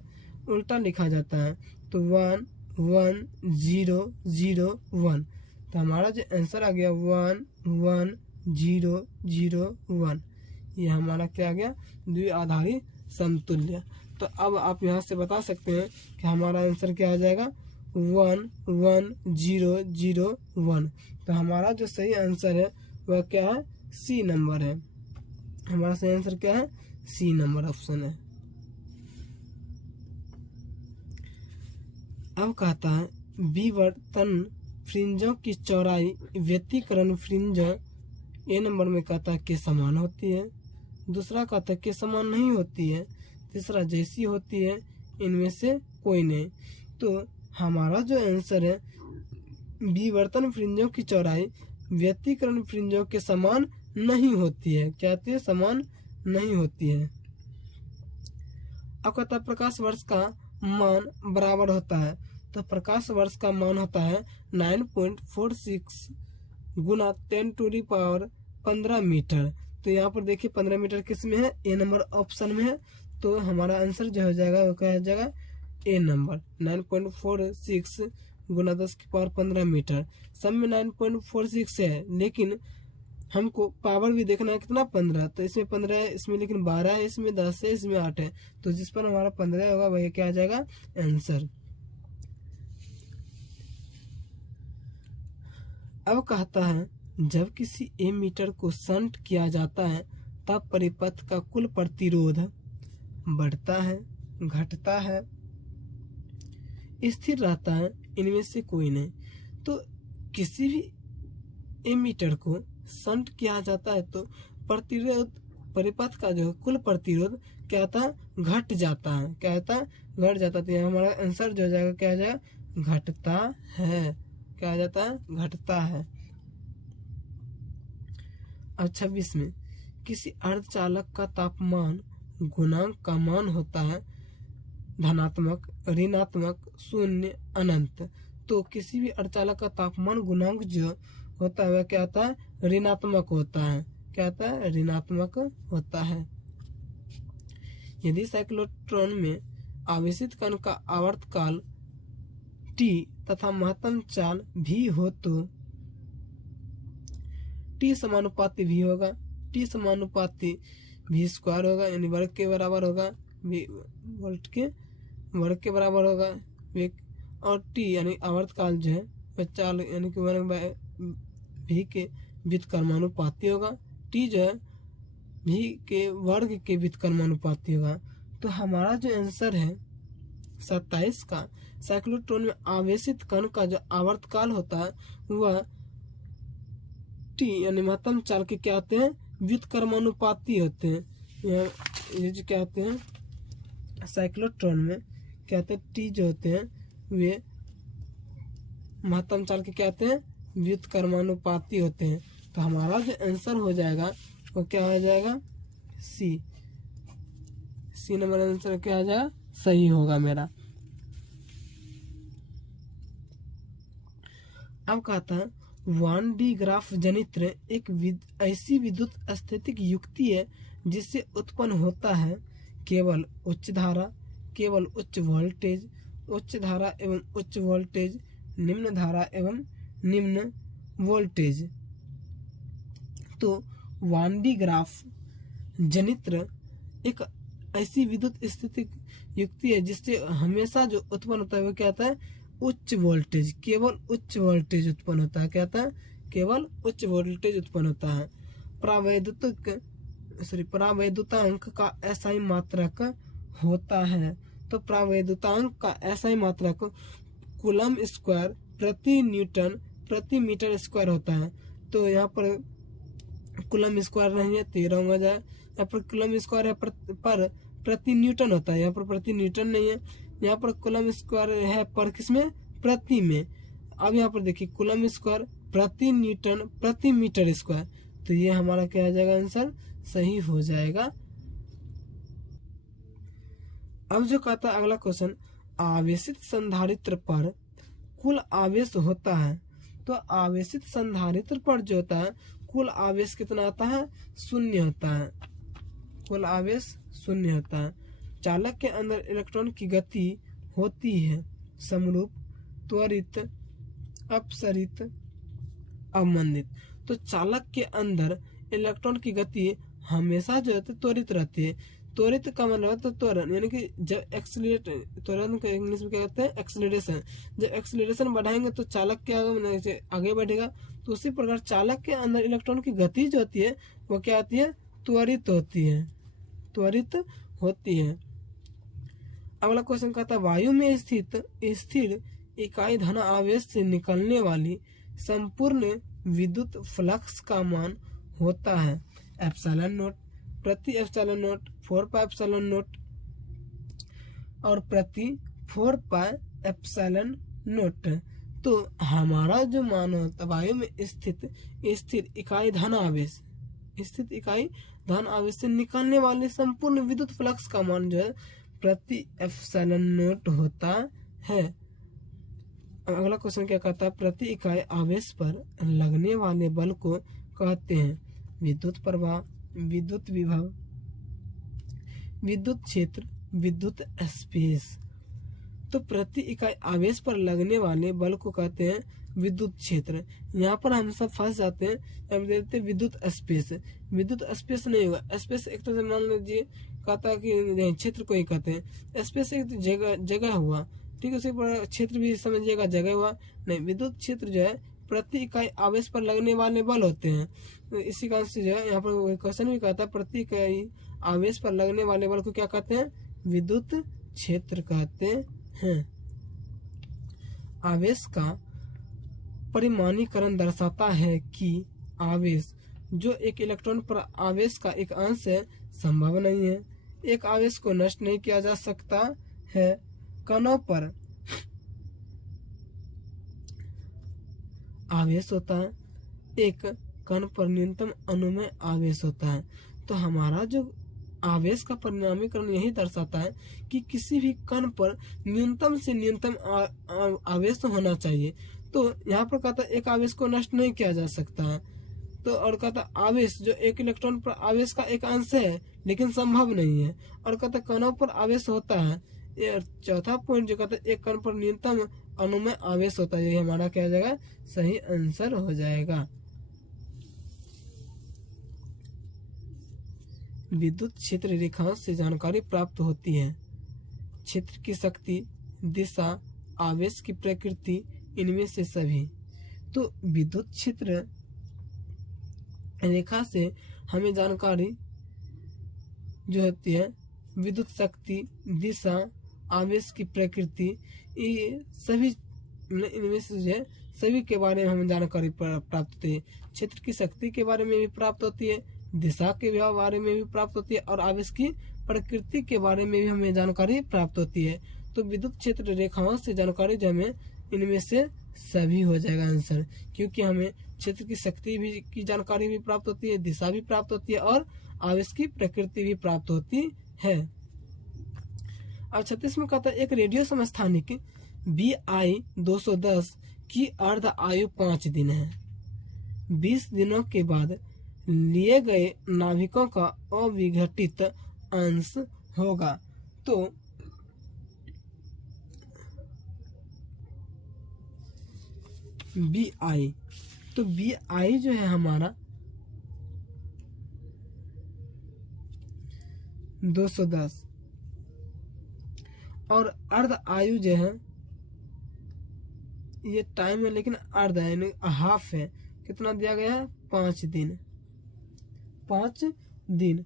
उल्टा लिखा जाता है। तो 1 1 0 0 1, तो हमारा जो आंसर आ गया 1 1 0 0 1, ये हमारा क्या आ गया? द्विआधारी समतुल्य। तो अब आप यहाँ से बता सकते हैं कि हमारा आंसर क्या आ जाएगा? 1 1 0 0 1। तो हमारा जो सही आंसर है वह क्या है? सी नंबर है। हमारा सही आंसर क्या है? सी नंबर ऑप्शन है। अब कहता है विवर्तन फ्रिंजों की चौड़ाई व्यतिकरण फ्रिंजों ए नंबर में कहता है के समान होती है, दूसरा कहता है के समान नहीं होती है, तीसरा जैसी होती है, इनमें से कोई नहीं। तो हमारा जो आंसर है विवर्तन फ्रिंजों की चौड़ाई व्यतिकरण फ्रिंजों के समान नहीं होती है। क्या होती है? समान नहीं होती है। अब कहता है प्रकाश वर्ष का मान बराबर होता है, तो प्रकाश वर्ष का मान होता है 9.46 गुना 10⁻15 मीटर। तो यहाँ पर देखिए 15 मीटर किस में है? ए नंबर ऑप्शन में है। तो हमारा आंसर जो हो जाएगा वो क्या हो जाएगा? ए नंबर 9.46 गुना 10⁻15 मीटर। सब में 9.46 है, लेकिन हमको पावर भी देखना है कितना? 15। तो इसमें 15 है, इसमें लेकिन 12 है, इसमें 10 है, इसमें 8 है। तो जिस पर हमारा 15 होगा वही क्या आ जाएगा? आंसर। अब कहता है जब किसी एमीटर को शंट किया जाता है तब परिपथ का कुल प्रतिरोध बढ़ता है, घटता है, स्थिर रहता है, इनमें से कोई नहीं। तो किसी भी एमीटर को शंट किया जाता है तो प्रतिरोध, परिपथ का जो कुल प्रतिरोध क्या होता है? घट जाता है। क्या होता है? घट जाता है। तो हमारा आंसर जो हो जाएगा क्या हो जाएगा? घटता है। क्या हो जाता है? घटता है। अब 26 में किसी अर्धचालक का तापमान गुणांक का मान होता है धनात्मक, ऋणात्मक, शून्य, अनंत। तो किसी भी अर्धचालक का तापमान गुणांक जो होता है वह क्या होता है? ऋणात्मक होता है। क्या होता है? ऋणात्मक होता है। यदि साइक्लोट्रॉन में आवेशित कण का आवर्तकाल t तथा महत्तम चाल भी हो तो t समानुपाती भी होगा, t समानुपाती v स्क्वायर होगा, यानी वर्ग के बराबर होगा, वोल्ट के वर्ग के बराबर होगा, और t यानी आवर्तकाल जो है वह चाल यानी कि वर्ग बाय v के व्युत्क्रमानुपाती होगा। t जो है v के वर्ग के व्युत्क्रमानुपाती होगा। तो हमारा जो आंसर है 27 का साइक्लोट्रॉन में आवेशित कण का जो आवर्तकाल होता है वह t यानी महत्तम चाल के क्या होते हैं? व्युत्क्रमानुपाती होते हैं। ये जो क्या होते हैं साइक्लोट्रॉन में क्या होते हैं? t जो होते हैं वे महत्तम चाल के क्या होते हैं? व्युत्क्रमानुपाती होते हैं। तो हमारा जो आंसर हो जाएगा वो क्या हो जाएगा? सी नंबर आंसर क्या हो जाएगा? सही होगा मेरा। अब कहता है वान डी ग्राफ जनित्र एक ऐसी विद्युत स्थैतिक युक्ति है जिससे उत्पन्न होता है केवल उच्च धारा, केवल उच्च वोल्टेज, उच्च धारा एवं उच्च वोल्टेज, निम्न धारा एवं निम्न वोल्टेज। तो वान डी ग्राफ जनित्र एक ऐसी विद्युत स्थितिक युक्ति है जिससे हमेशा जो उत्पन्न होता है वो क्या होता है? उच्च वोल्टेज, केवल उच्च वोल्टेज उत्पन्न होता है। क्या होता है? केवल उच्च वोल्टेज उत्पन्न होता है। प्रावैद्युतांक का एसआई मात्रक होता है। तो प्रावैद्युतांक का एसआई मात्रक कूलम स्क्वायर प्रति न्यूटन प्रति मीटर स्क्वायर होता है। तो यहाँ पर कूलम स्क्वायर नहीं है तो ये रंग हो जाए। यहाँ पर कूलम स्क्वायर है पर प्रति न्यूटन होता है, यहाँ पर प्रति न्यूटन नहीं है। यहाँ पर कूलम स्क्वायर है पर किसमें? प्रति में। अब यहाँ पर देखिए कूलम स्क्वायर प्रति न्यूटन प्रति मीटर स्क्वायर। तो ये हमारा क्या आ जाएगा? आंसर सही हो जाएगा। अब जो कहता है अगला क्वेश्चन, आवेशित संधारित्र पर कुल आवेश होता है। तो आवेशित संधारित्र पर जो होता है कुल आवेश कितना आता है? 0 होता है। कुल आवेश 0 होता है। चालक के अंदर इलेक्ट्रॉन की गति होती है समरूप, त्वरित, अपसरित, अवमंदित। तो चालक के अंदर इलेक्ट्रॉन की गति हमेशा जो है त्वरित रहती है। त्वरित का मतलब है तो त्वरण, यानी कि जब एक्सीलरेट, त्वरण को इंग्लिश में क्या कहते हैं? एक्सीलरेशन। जब एक्सीलरेशन बढ़ाएंगे तो चालक क्या होगा? आगे बढ़ेगा। तो उसी प्रकार चालक के अंदर इलेक्ट्रॉन की गति जो होती है वो क्या होती है? त्वरित होती है, त्वरित होती है। अगला क्वेश्चन कहता है वायु में स्थिर इकाई धन आवेश से निकलने वाली संपूर्ण विद्युत फ्लक्स का मान होता है एप्सिलॉन नॉट, प्रति epsilon not 4 pi epsilon not और प्रति 4 पाई एप्सिलॉन नॉट। तो हमारा जो मान होता है वायु में स्थिर इकाई धन आवेश, स्थित इकाई धन आवेश से निकलने वाले संपूर्ण विद्युत फ्लक्स का मान जो है प्रति एप्सिलॉन नॉट होता है। अगला क्वेश्चन क्या कहता है, प्रति इकाई आवेश पर लगने वाले बल को कहते हैं विद्युत प्रवाह, विद्युत विभव, विद्युत क्षेत्र, विद्युत स्पेस। तो प्रति इकाई आवेश पर लगने वाले बल को कहते हैं विद्युत क्षेत्र। यहाँ पर हम सब फंस जाते हैं, हम देते हैं विद्युत स्पेस। विद्युत स्पेस नहीं होगा, स्पेस एक तरह से मान लीजिए कहता है कि क्षेत्र को ही कहते हैं, स्पेस एक जगह हुआ, ठीक है, उसी पर क्षेत्र भी समझिएगा जगह हुआ नहीं। विद्युत क्षेत्र जो है प्रति इकाई आवेश पर लगने वाले बल होते हैं। तो इसी कारण से जो है यहाँ पर क्वेश्चन भी कहता है प्रति इकाई आवेश पर लगने वाले बल को क्या कहते हैं, विद्युत क्षेत्र कहते हैं। आवेश का परिमाणीकरण दर्शाता है कि आवेश जो एक इलेक्ट्रॉन पर आवेश का एक अंश है संभव नहीं है। एक आवेश को नष्ट नहीं किया जा सकता है। कणों पर आवेश होता है, एक कण पर न्यूनतम अनुमेय आवेश होता है। तो हमारा जो आवेश का परिमाणीकरण यही दर्शाता है कि किसी भी कण पर न्यूनतम से न्यूनतम आवेश तो होना चाहिए। तो यहाँ पर कहता है एक आवेश को नष्ट नहीं किया जा सकता है। तो और कहता आवेश जो एक इलेक्ट्रॉन पर आवेश का एक अंश है लेकिन संभव नहीं है। और कहता कणों पर आवेश होता है। ये चौथा पॉइंट जो कहता है एक कण पर न्यूनतम अनुमेय आवेश होता है, ये हमारा क्या हो जाएगा, सही आंसर हो जाएगा। विद्युत क्षेत्र रेखाओं से जानकारी प्राप्त होती है। क्षेत्र की शक्ति, दिशा, आवेश की प्रकृति, इनमें से सभी। तो विद्युत क्षेत्र रेखा से हमें जानकारी जो होती है विद्युत शक्ति, दिशा, आवेश की प्रकृति, ये सभी इनमें से जो है सभी के बारे में हमें जानकारी प्राप्त होती है। क्षेत्र की शक्ति के बारे में भी प्राप्त होती है, दिशा के बारे में भी प्राप्त होती है और आवेश की प्रकृति के बारे में भी हमें जानकारी प्राप्त होती है। तो विद्युत क्षेत्र रेखाओं से जानकारी जो हमें इनमें से सभी हो जाएगा आंसर, क्योंकि हमें क्षेत्र की शक्ति भी की जानकारी भी प्राप्त होती है, दिशा भी प्राप्त होती है और आवेश की प्रकृति भी प्राप्त होती है। और 36 में कहता है एक रेडियो समस्थानिक BI-210 की अर्ध आयु 5 दिन है। 20 दिनों के बाद लिए गए नाभिकों का अविघटित अंश होगा। तो BI, तो BI जो है हमारा 210 और अर्ध आयु जो है ये टाइम है लेकिन अर्ध है यानी हाफ है। कितना दिया गया है, 5 दिन, 5 दिन।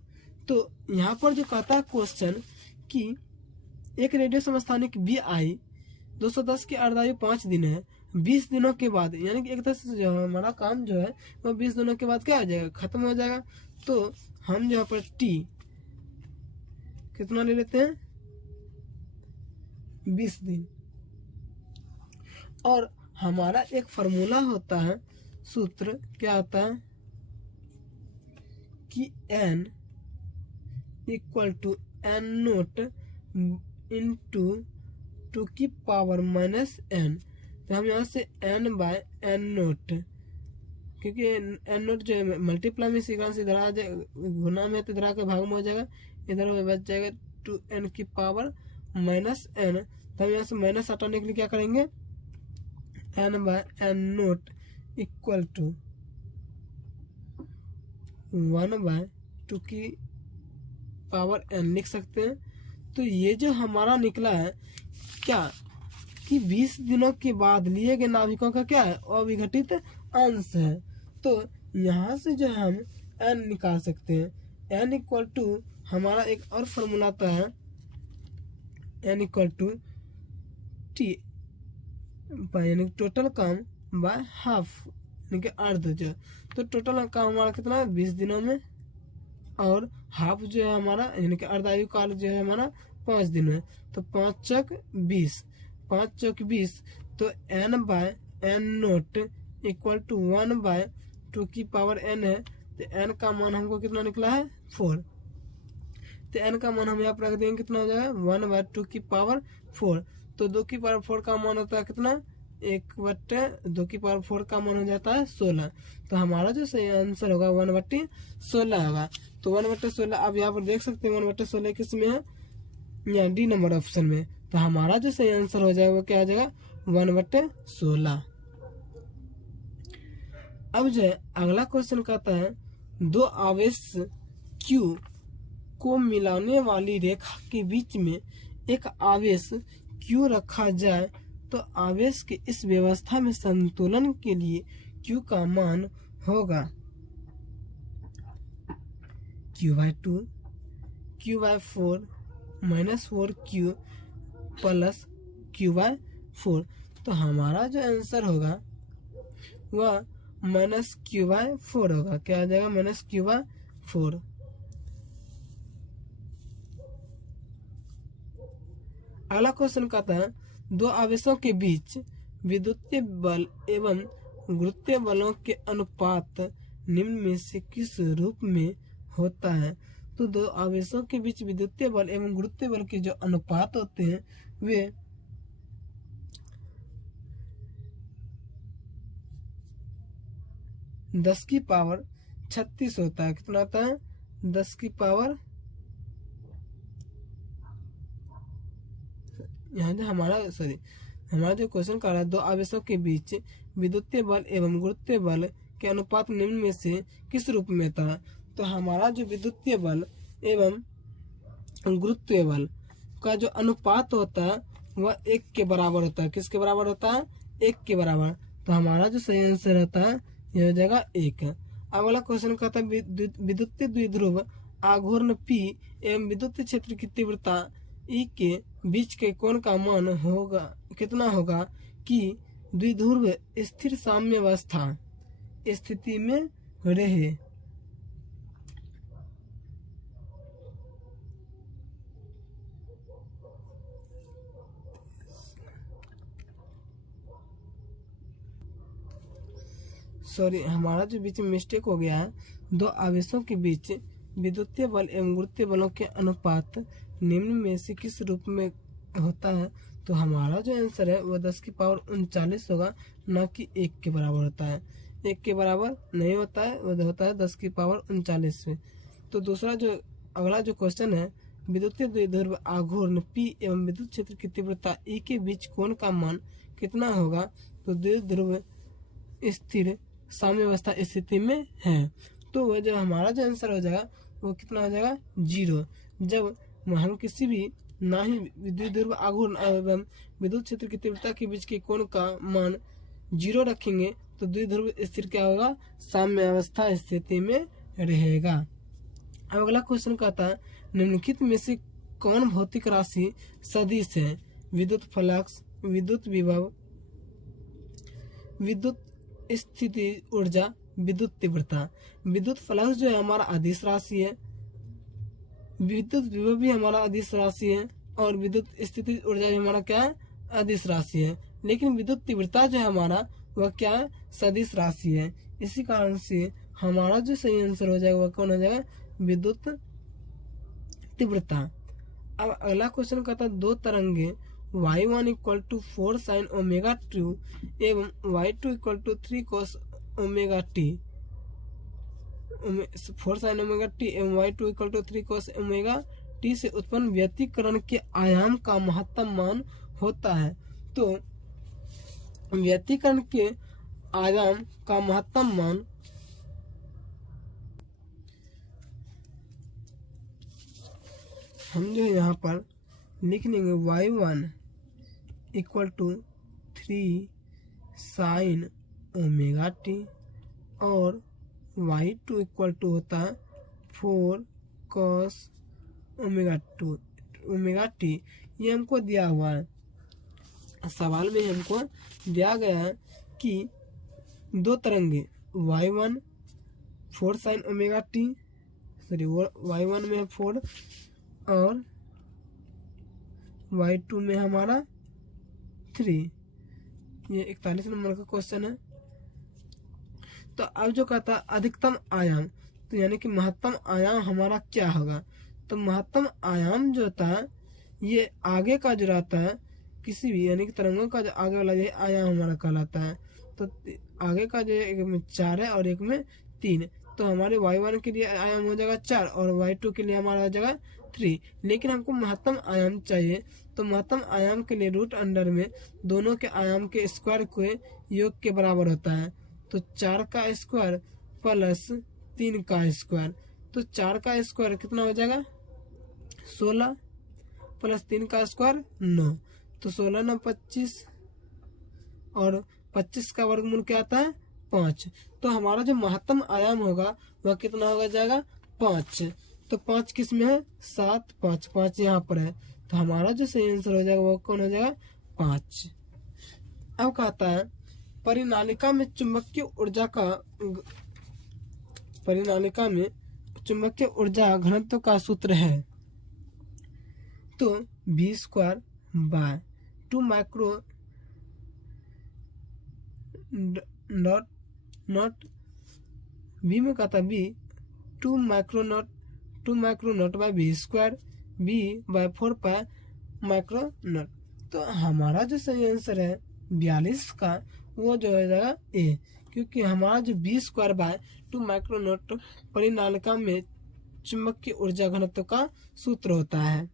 तो यहाँ पर जो कहता है क्वेश्चन कि एक रेडियो समस्थानिक BI-210 की अर्धायु 5 दिन है, 20 दिनों के बाद, यानी कि एक तरह से जो हमारा काम जो है वो 20 दिनों के बाद क्या हो जाएगा, खत्म हो जाएगा। तो हम यहाँ पर T कितना ले लेते हैं, 20 दिन। और हमारा एक फॉर्मूला होता है, सूत्र क्या होता है कि N = N0 × 2 की पावर -n। तो हम यहाँ से N/N0, क्योंकि N0 जो है मल्टीप्लाई में सीखा से इधर आ जाएगा, गुना में तो इधर के भाग में हो जाएगा, इधर बच जाएगा 2n की पावर -n। तो हम यहाँ से माइनस हटाने के लिए क्या करेंगे, N/N0 = 1/2 की पावर n लिख सकते हैं। तो ये जो हमारा निकला है क्या कि 20 दिनों के बाद लिए गए नाभिकों का क्या है, अविघटित अंश है। तो यहाँ से जो हम n निकाल सकते हैं, n = हमारा एक और फॉर्मूला आता है, n = T यानी टोटल काम बाय हाफ, यानी कि अर्ध जो, तो टोटल काम हमारा कितना है 20 दिनों में, और हाफ जो है हमारा यानी कि अर्धायु काल जो है हमारा 5 दिन में। तो 5 चौक 20, 5 चौक 20, तो n by n not equal to 1 by 2 की पावर n है। तो n का मान हमको कितना निकला है 4। तो n का मान हम यहाँ पर रख देंगे, कितना हो जाएगा 1 बाय 2 की पावर 4। तो 2 की पावर 4 का मान होता है कितना 1/2 की पावर 4 का मान हो जाता है 16। तो हमारा जो सही आंसर होगा 1/16 होगा। तो 1/16 आप यहाँ पर देख सकते हैं 1/16 किस में है, यहाँ डी नंबर ऑप्शन में। तो हमारा जो सही आंसर हो जाएगा वो क्या आ जाएगा 1/16। अब जो है अगला क्वेश्चन कहता है दो आवेश Q को मिलाने वाली रेखा के बीच में एक आवेश Q रखा जाए तो आवेश के इस व्यवस्था में संतुलन के लिए Q का मान होगा Q/2 Q/4 -4Q plus Q/4। तो हमारा जो आंसर होगा वह -Q/4 होगा। क्या आ जाएगा -Q/4। अगला क्वेश्चन कहता है दो आवेशों के बीच विद्युतीय बल एवं गुरुत्वीय बलों के अनुपात निम्न में से किस रूप में होता है। तो दो आवेशों के बीच विद्युतीय बल एवं गुरुत्वीय बल के जो अनुपात होते हैं वे 10 की पावर 36 होता है। कितना होता है 10 की पावर, यहाँ जो हमारा जो क्वेश्चन कर रहा है दो आवेशों के बीच विद्युतीय बल एवं गुरुत्वीय बल के अनुपात निम्न में से किस रूप में था। तो हमारा जो विद्युतीय बल एवं गुरुत्वीय बल का जो अनुपात होता है वह 1 के बराबर होता है। किसके बराबर होता है 1 के बराबर। तो हमारा जो सही आंसर होता है यह हो जाएगा 1। अगला क्वेश्चन कहता है विद्युतीय द्विध्रुव आघूर्ण P एवं विद्युत क्षेत्र की तीव्रता E के बीच के कोण का मान होगा कितना होगा कि द्विध्रुव स्थिर साम्यावस्था स्थिति में रहे। सॉरी, हमारा जो बीच में मिस्टेक हो गया है, दो आवेशों के बीच विद्युतीय बल एवं गुरुत्वीय बलों के अनुपात निम्न में से किस रूप में होता है। तो हमारा जो आंसर है वो 10 की पावर 39 होगा, ना कि 1 के बराबर होता है। 1 के बराबर नहीं होता है, वो होता है 10 की पावर 39 में। तो दूसरा जो अगला जो क्वेश्चन है विद्युतीय द्विध्रुव आघूर्ण P एवं विद्युत क्षेत्र की तीव्रता E के बीच कोण का मान कितना होगा। तो द्विध्रुव स्थिर साम्यावस्था स्थिति में है। तो वह जो हमारा जो आंसर हो जाएगा वो कितना हो जाएगा 0। जब हम किसी भी ना ही द्विध्रुव आघूर्ण एवं विद्युत क्षेत्र की तीव्रता के बीच के कोण का मान 0 रखेंगे तो द्विध्रुव स्थिर क्या होगा साम्यावस्था स्थिति में रहेगा। अब अगला क्वेश्चन कहता है निम्नलिखित में से कौन भौतिक राशि सदिश है। विद्युत फ्लक्स, विद्युत विभव, विद्युत स्थिति ऊर्जा, विद्युत तीव्रता। विद्युत फ्लक्स जो है हमारा अदिश राशि है, विद्युत विभव भी हमारा अदिश राशि है, और विद्युत स्थिति ऊर्जा भी हमारा क्या है अदिश राशि है। लेकिन विद्युत तीव्रता जो है हमारा वह क्या है सदिश राशि है। इसी कारण से हमारा जो सही आंसर हो जाएगा वह कौन हो जाएगा विद्युत तीव्रता। अब अगला क्वेश्चन कहता है दो तरंगे y1 = 4 sin ω2 एवं y2 = 3 cos ω_t 4 sin ω_t एवं y2 = 3 cos ω_t से उत्पन्न व्यतिकरण के आयाम का महत्तम मान होता है। तो व्यतिकरण के आयाम का महत्तम मान हम जो यहाँ पर लिख लेंगे y1 = 3 sin ω_t और y2 होता है 4 cos ω_t। ये हमको दिया हुआ है, सवाल में हमको दिया गया है कि दो तरंगे y1 4 sin omega T, sorry y1 में 4 और y2 में हमारा 3। ये 41 नंबर का क्वेश्चन है। तो अब जो कहता है अधिकतम आयाम, तो यानी कि महत्तम आयाम हमारा क्या होगा। तो महत्तम आयाम जो होता है ये आगे का जो रहता है किसी भी यानी कि तरंगों का जो आगे वाला ये आयाम हमारा कहलाता है। तो आगे का जो एक में 4 है और एक में 3, तो हमारे y1 के लिए आयाम हो जाएगा 4 और y2 के लिए हमारा हो जाएगा 3। लेकिन हमको महत्तम आयाम चाहिए, तो महत्तम आयाम के लिए रूट अंडर में दोनों के आयाम के स्क्वायर के योग के बराबर होता है। तो 4 का स्क्वायर प्लस 3 का स्क्वायर, तो 4 का स्क्वायर कितना हो जाएगा 16 प्लस 3 का स्क्वायर 9, तो 16 9 25 और 25 का वर्गमूल क्या आता है 5। तो हमारा जो महत्तम आयाम होगा वह कितना होगा जाएगा 5। तो 5 किस में है 7 5 5 यहाँ पर है, तो हमारा जो सही आंसर हो जाएगा वो कौन हो जाएगा 5। अब कहता है परिनालिका में चुंबकीय ऊर्जा घनत्व का सूत्र है। तो v² bye 2 micro not v में कहता v 2 micro naught by v² v by 4 pi micro naught. तो हमारा जो सही आंसर है 42 का वो जो हो जाएगा ए, क्योंकि हमारा जो v² बाय 2 माइक्रो नॉट परिनालिका में चुंबकीय ऊर्जा घनत्व का सूत्र होता है।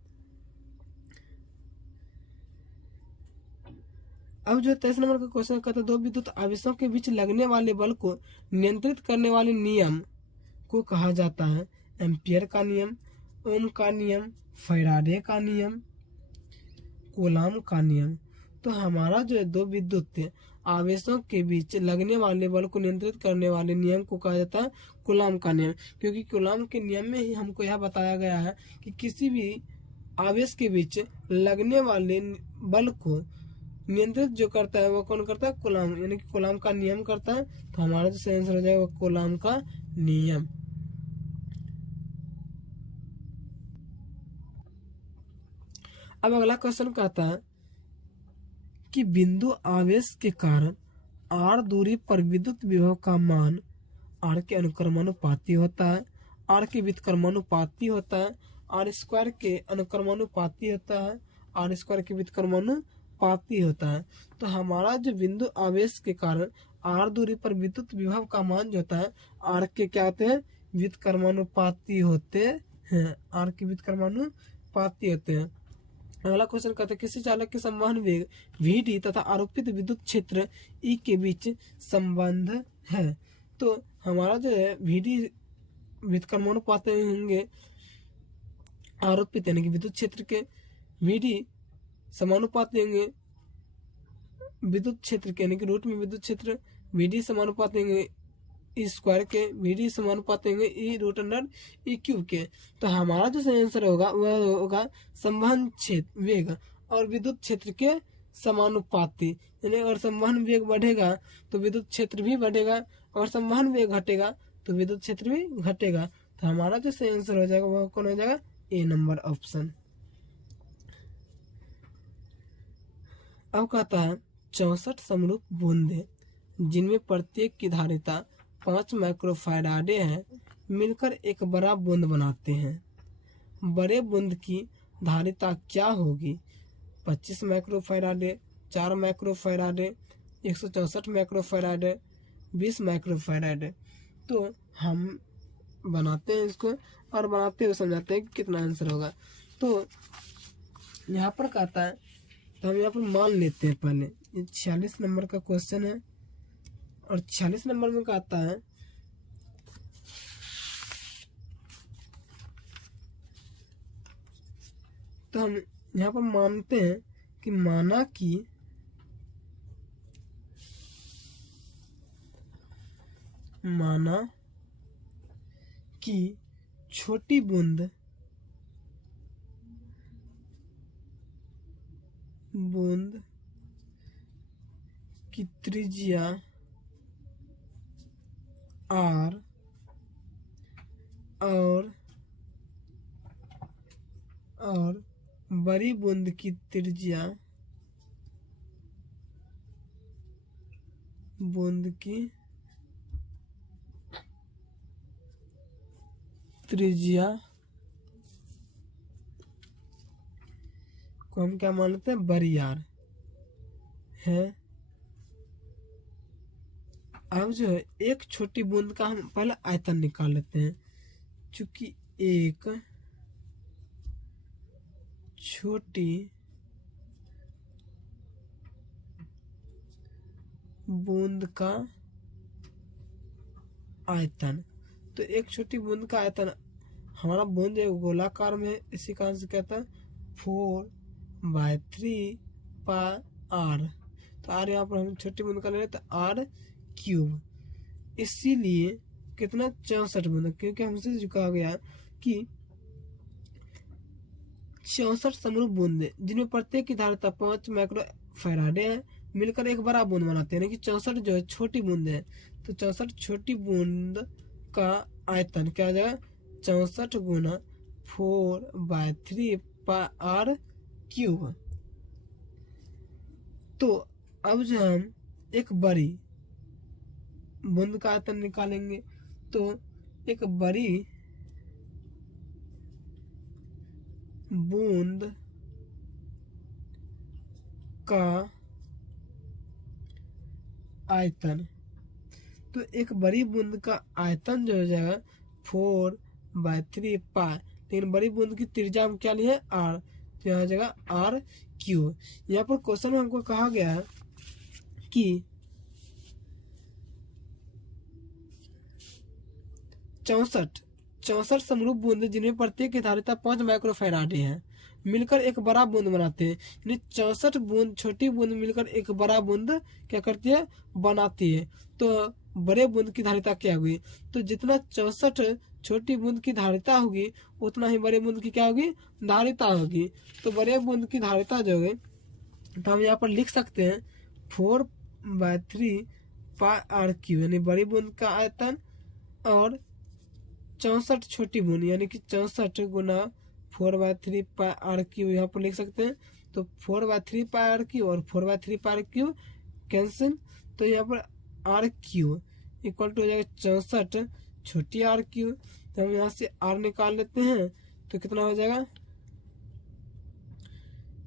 अब जो 23 नंबर का क्वेश्चन कहता है दो विद्युत आवेशों के बीच लगने वाले बल को नियंत्रित करने वाले नियम को कहा जाता है एम्पियर का नियम, ओम का नियम, फैराडे का नियम, कूलॉम का नियम। तो हमारा जो है दो विद्युत आवेशों के बीच लगने वाले बल को नियंत्रित करने वाले नियम को कहा जाता है कूलॉम का नियम, क्योंकि कूलॉम के नियम में ही हमको यह बताया गया है कि किसी भी आवेश के बीच लगने वाले बल को नियंत्रित जो करता है वो कौन करता है कूलॉम, यानी कि कूलॉम का नियम करता है। तो हमारा जो सही आंसर हो जाएगा वो कूलॉम का नियम। अब अगला क्वेश्चन कहता है कि बिंदु आवेश के कारण r दूरी पर विद्युत विभव का मान r के अनुक्रमानुपाती होता है, r के व्युत्क्रमानुपाती होता है, r² के अनुक्रमानुपाती होता है, r² के व्युत्क्रमानुपाती होता है। तो हमारा जो बिंदु आवेश के कारण r दूरी पर विद्युत विभव का मान जो होता है r के क्या होते हैं व्युत्क्रमानुपाती होते हैं, r के व्युत्क्रमानुपाती होते हैं। अगला क्वेश्चन कहते हैं किसी चालक के संवहन वेग vd तथा आरोपित विद्युत क्षेत्र E के बीच संबंध है। तो हमारा जो है vd व्युत्क्रमानुपाती होंगे आरोपित यानी कि विद्युत क्षेत्र के, vd समानुपाती होंगे विद्युत क्षेत्र के यानी कि रूट में विद्युत क्षेत्र, vd समानुपाती होंगे E² के, vd समानुपाती होंगे E रूट अंडर E³ के। तो हमारा जो सही आंसर होगा वह होगा संवहन क्षेत्र वेग और विद्युत क्षेत्र के समानुपाती, यानी अगर संवहन वेग बढ़ेगा तो विद्युत क्षेत्र भी बढ़ेगा, और संवहन वेग घटेगा तो विद्युत क्षेत्र भी घटेगा। तो हमारा जो सही आंसर हो जाएगा वह कौन हो जाएगा ए नंबर ऑप्शन। अब कहता है 64 समरूप बूंदे जिनमें प्रत्येक की धारिता 5 माइक्रोफैराडे है मिलकर एक बड़ा बूंद बनाते हैं। बड़े बूंद की धारिता क्या होगी 25 माइक्रोफैराडे, 4 माइक्रोफैराडे, 164 माइक्रोफैराडे, 20 माइक्रोफैराडे। तो हम बनाते हैं इसको और बनाते हुए समझाते हैं कि कितना आंसर होगा। तो यहाँ पर कहता है, तो हम यहाँ पर मान लेते हैं पहले, ये 46 नंबर का क्वेश्चन है और 46 नंबर में कहता है तो हम यहाँ पर मानते हैं कि माना कि छोटी बूंद की त्रिज्या आर और बड़ी बूंद की त्रिज्या को हम क्या मान लेते हैं, बड़ी आर है। अब जो है एक छोटी बूंद का हम पहले आयतन निकाल लेते हैं। चूंकि एक छोटी बूंद का आयतन, तो एक छोटी बूंद का आयतन, हमारा बूंद एक गोलाकार में, इसी कारण से कहता है 4/3 पाई आर। तो आर यहाँ पर हम छोटी बूंद का ले लेते आर क्यूब। इसीलिए कितना 64 बूंद, क्योंकि हमसे जो कहा गया कि 64 समरूप बूंदे जिनमें प्रत्येक की धारिता 5 माइक्रो फैराडे है मिलकर एक बड़ा बूंद बनाते हैं, यानी कि 64 जो है छोटी बूंद है। तो 64 छोटी बूंद का आयतन क्या आ जाएगा, 64 गुना 4/3 पाई आर क्यूब। तो अब जो हम एक बड़ी बूंद का आयतन निकालेंगे, तो एक बड़ी बूंद का आयतन, तो एक बड़ी बूंद का आयतन जो हो जाएगा 4/3 पाई, लेकिन बड़ी बूंद की त्रिज्या हम क्या लिए, आर, तो यहाँ हो जाएगा आर क्यू। यहाँ पर क्वेश्चन में हमको कहा गया है कि 64 समरूप बूंद जिनमें प्रत्येक की धारिता 5 माइक्रो फैराडे है मिलकर एक बड़ा बूंद बनाते हैं, यानी 64 बूंद छोटी बूंद मिलकर एक बड़ा बूंद क्या करती है, बनाती है। तो बड़े बूंद की धारिता क्या होगी, तो जितना 64 छोटी बूंद की धारिता होगी उतना ही बड़े बूंद की क्या होगी, धारिता होगी। तो बड़े बूंद की धारिता जो है, तो हम यहाँ पर लिख सकते हैं 4/3 पाई आर क्यू, यानी बड़ी बूंद का आयतन और 64 छोटी बूंद, यानी कि 64 गुना 4/3 पाई आर क्यू यहाँ पर लिख सकते हैं। तो 4/3 पाई आर क्यू और 4/3 पाई आर क्यू कैंसिल, तो यहाँ पर आर क्यू इक्वल टू हो जाएगा 64 छोटी आर क्यू। तो हम यहाँ से आर निकाल लेते हैं, तो कितना हो जाएगा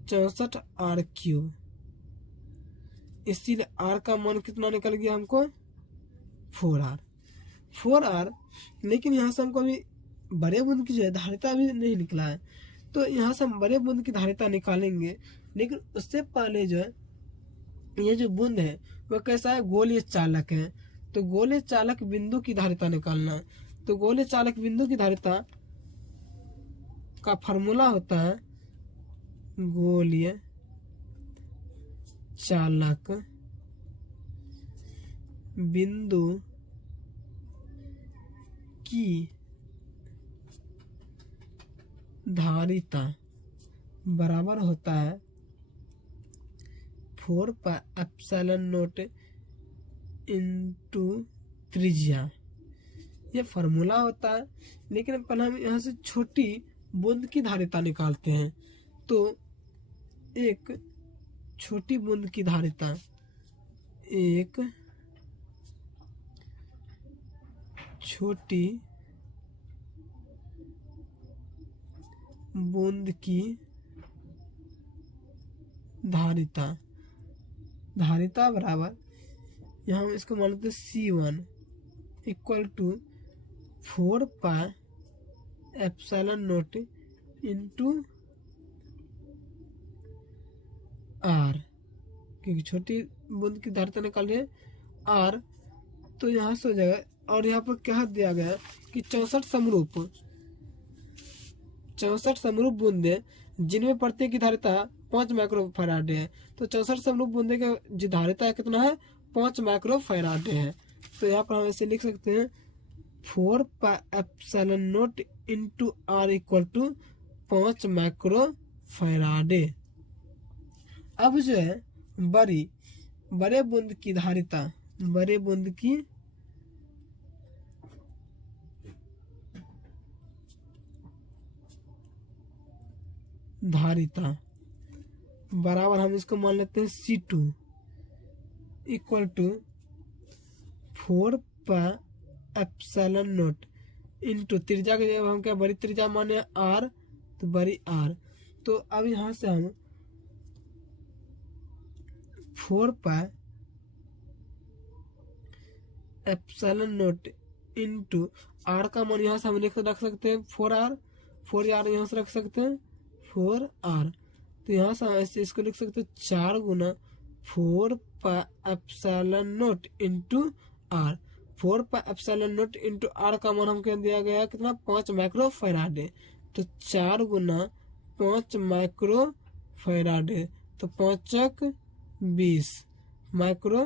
64 आर क्यू। इसीलिए आर का मान कितना निकल गया हमको, 4R। लेकिन यहाँ से हमको अभी बड़े बूंद की जो है धारिता अभी नहीं निकला है, तो यहाँ से हम बड़े बूंद की धारिता निकालेंगे। लेकिन उससे पहले जो है ये जो बूंद है वह कैसा है, गोलीय चालक है। तो गोलीय चालक बिंदु की धारिता निकालना है। तो गोलीय चालक बिंदु की धारिता का फॉर्मूला होता है गोलीय चालक बिंदु की धारिता बराबर होता है 4 पाई एप्सिलॉन नॉट इनटू त्रिज्या, ये फार्मूला होता है। लेकिन पहले हम यहाँ से छोटी बूंद की धारिता निकालते हैं। तो एक छोटी बूंद की धारिता, एक छोटी बूंद की धारिता बराबर, यहाँ हम इसको मान लेते C1 equal to 4 pi epsilon naught into R, क्योंकि छोटी बूंद की धारिता निकाल रहे हैं आर, तो यहाँ से हो जाएगा। और यहाँ पर क्या दिया गया कि 64 समरूप बूंदे जिनमें प्रत्येक की धारिता 5 माइक्रो फैराडे है। तो 64 समरूप बूंदे का जो धारिता कितना है, 5 माइक्रो फैराडे है। तो यहाँ पर हम ऐसे लिख सकते हैं 4 pi epsilon naught into R equal to 5 micro farad. अब जो है बड़े बूंद की धारिता, बड़े बूंद की धारिता बराबर हम इसको मान लेते हैं C2 इक्वल टू 4πε0 इंटू त्रिज्या के जगह हम क्या बड़ी त्रिज्या माने R, तो बड़ी R। तो अब यहाँ से हम 4πε0 इंटू R का मान यहाँ से हम रख सकते हैं 4R, 4R यहाँ से रख सकते हैं 4R। तो यहाँ से हम ऐसे इसको लिख सकते हैं 4 गुना 4πε0 इंटू R। 4πε0 इंटू R का मान हमको दिया गया है कितना 5 माइक्रो फैराड। तो 4 गुना 5 माइक्रो फैराड, तो 5 20 माइक्रो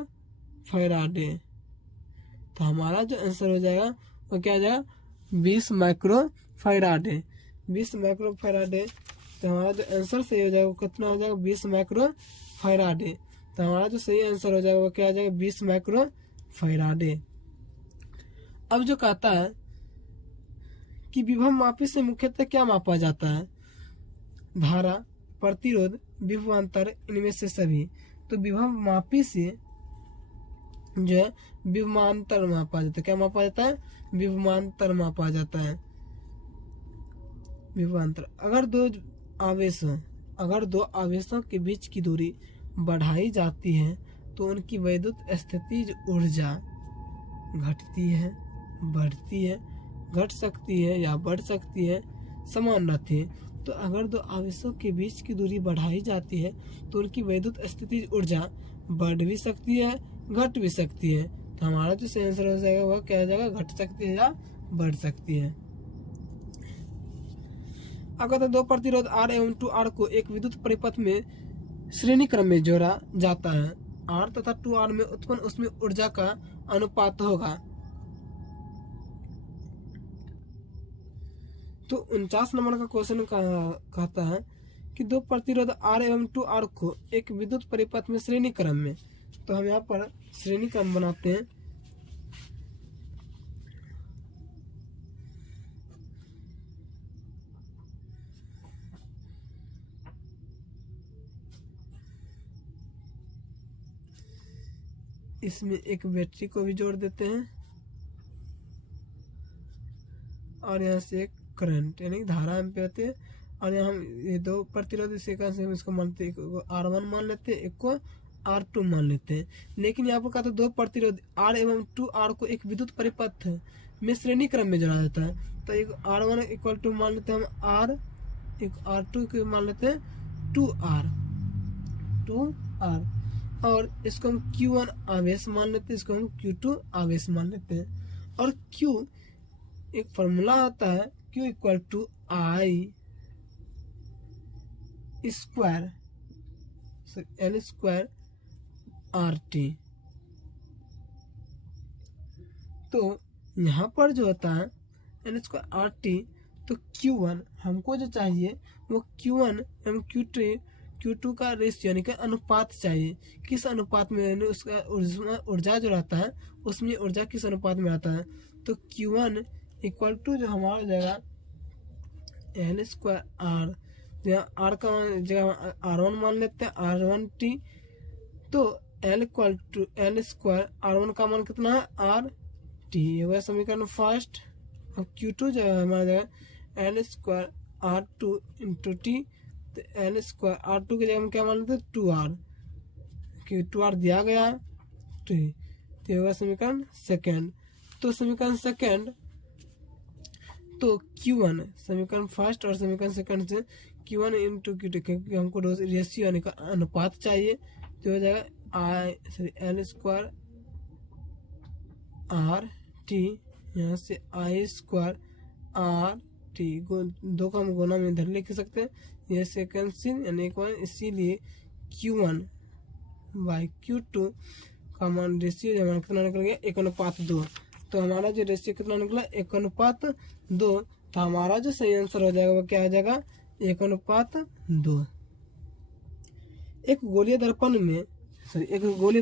फैराड। तो हमारा जो आंसर हो जाएगा वो क्या आ जाएगा 20 माइक्रो फैराड। 20 micro farad. तो हमारा जो आंसर सही हो जाएगा वो कितना हो जाएगा 20 माइक्रो फैराड। तो हमारा जो सही आंसर हो जाएगा वो क्या आ जाएगा 20 माइक्रो फैराड। अब जो कहता है कि विभव मापी से मुख्यतः क्या मापा जाता है, धारा, प्रतिरोध, विभवांतर, इनमें से सभी। तो विभव मापी से जो है विभवांतर मापा जाता है। क्या मापा जाता है? विभवांतर मापा जाता है। विभवांतर अगर दो आवेशों के बीच की दूरी बढ़ाई जाती है तो उनकी वैद्युत स्थितिज ऊर्जा घटती है, बढ़ती है, घट सकती है या बढ़ सकती है, समान रहती है। तो अगर दो आवेशों के बीच की दूरी बढ़ाई जाती है तो उनकी वैद्युत स्थितिज ऊर्जा बढ़ भी सकती है, घट भी सकती है। तो हमारा जो सही आंसर हो जाएगा वह क्या हो जाएगा, घट सकती है या बढ़ सकती है। अगर दो प्रतिरोध R एवं 2R को एक विद्युत परिपथ में श्रेणी क्रम में जोड़ा जाता है, R तथा 2R में उत्पन्न उसमें ऊर्जा का अनुपात होगा। तो 49 नंबर का क्वेश्चन कहता है कि दो प्रतिरोध R एवं 2R को एक विद्युत परिपथ में श्रेणी क्रम में। तो हम यहाँ पर श्रेणी क्रम बनाते हैं। इसमें एक बैटरी को भी जोड़ देते हैं और यहाँ से एक करंट यानी धारा हम पे होते हैं। और यहाँ हम ये दो प्रतिरोध से हम इसको मानते हैं, एक को R1 मान लेते हैं, एक को R2 मान लेते हैं। लेकिन यहाँ पर कहते हैं दो प्रतिरोध R एवं 2R को एक विद्युत परिपथ में श्रेणी क्रम में जोड़ा जाता है। तो एक R1 इक्वल टू मान लेते हैं हम R, एक R2 को मान लेते हैं 2R और इसको हम Q1 आवेश मान लेते हैं, इसको हम Q2 आवेश मान लेते हैं। और Q एक फॉर्मूला आता है Q equal to I square L square RT। तो यहाँ पर जो होता है L स्क्वायर RT, तो Q1 हमको जो चाहिए वो Q1 एवं Q2 का रेशियो यानी कि अनुपात चाहिए। किस अनुपात में यानी उसका ऊर्जा जो रहता है उसमें ऊर्जा किस अनुपात में आता है। तो Q1 इक्वल टू जो हमारा हो जाएगा L स्क्वायर R, R का जगह R1 मान लेते हैं R1T। तो L equal to L square R1 का मान कितना है RT, ये हुआ समीकरण फर्स्ट। अब Q2 जो है हमारा जगह L square R2 into T। तो L स्क्वायर R2 की जगह हम क्या मान लेते हैं 2R, क्योंकि 2R दिया गया तो ये होगा समीकरण सेकेंड। तो समीकरण सेकेंड तो Q1 समीकरण फर्स्ट और समीकरण सेकंड से Q1 इंटू Q2 क्योंकि हमको रेशियो यानी का अनुपात चाहिए, तो हो जाएगा L स्क्वायर RT, यहाँ से I स्क्वायर RT दो का हम गुना में इधर लिख सकते हैं, यह सेकंड सीन यानी एक वन। इसीलिए Q1 बाई Q2 का मान रेशियो हमारा कितना निकल गया 1:2। तो हमारा जो रेशियो कितना निकला 1:2। तो हमारा जो सही आंसर हो जाएगा वो क्या आ जाएगा 1:2। एक गोलीय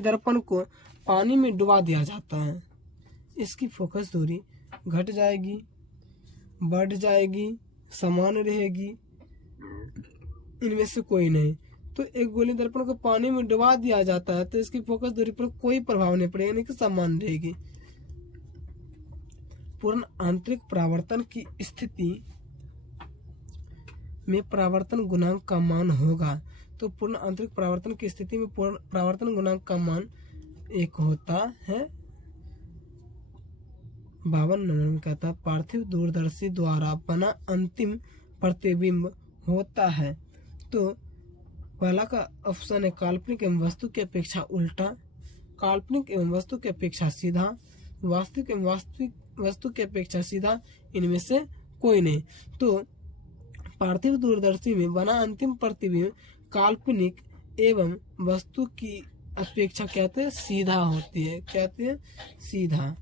दर्पण को पानी में डुबा दिया जाता है, इसकी फोकस दूरी घट जाएगी, बढ़ जाएगी, समान रहेगी। इनमें से कोई नहीं। तो एक गोलीय दर्पण को पानी में डुबा दिया जाता है तो इसकी फोकस दूरी पर कोई प्रभाव नहीं पड़ेगा, यानी कि समान रहेगी। पूर्ण आंतरिक परावर्तन की स्थिति में परावर्तन गुणांक का मान होगा। तो पूर्ण आंतरिक परावर्तन की स्थिति में पूर्ण परावर्तन गुणांक का मान 1 होता है। 52 नंबर में कहता है पार्थिव दूरदर्शी द्वारा बना अंतिम प्रतिबिंब होता है। तो पहला का ऑप्शन है काल्पनिक एवं वस्तु की अपेक्षा उल्टा, काल्पनिक एवं वस्तु की अपेक्षा सीधा, वास्तविक एवं वास्तविक वस्तु की अपेक्षा सीधा, इनमें से कोई नहीं। तो पार्थिव दूरदर्शी में बना अंतिम प्रतिबिंब काल्पनिक एवं वस्तु की अपेक्षा कहते हैं सीधा होती है, कहते हैं सीधा।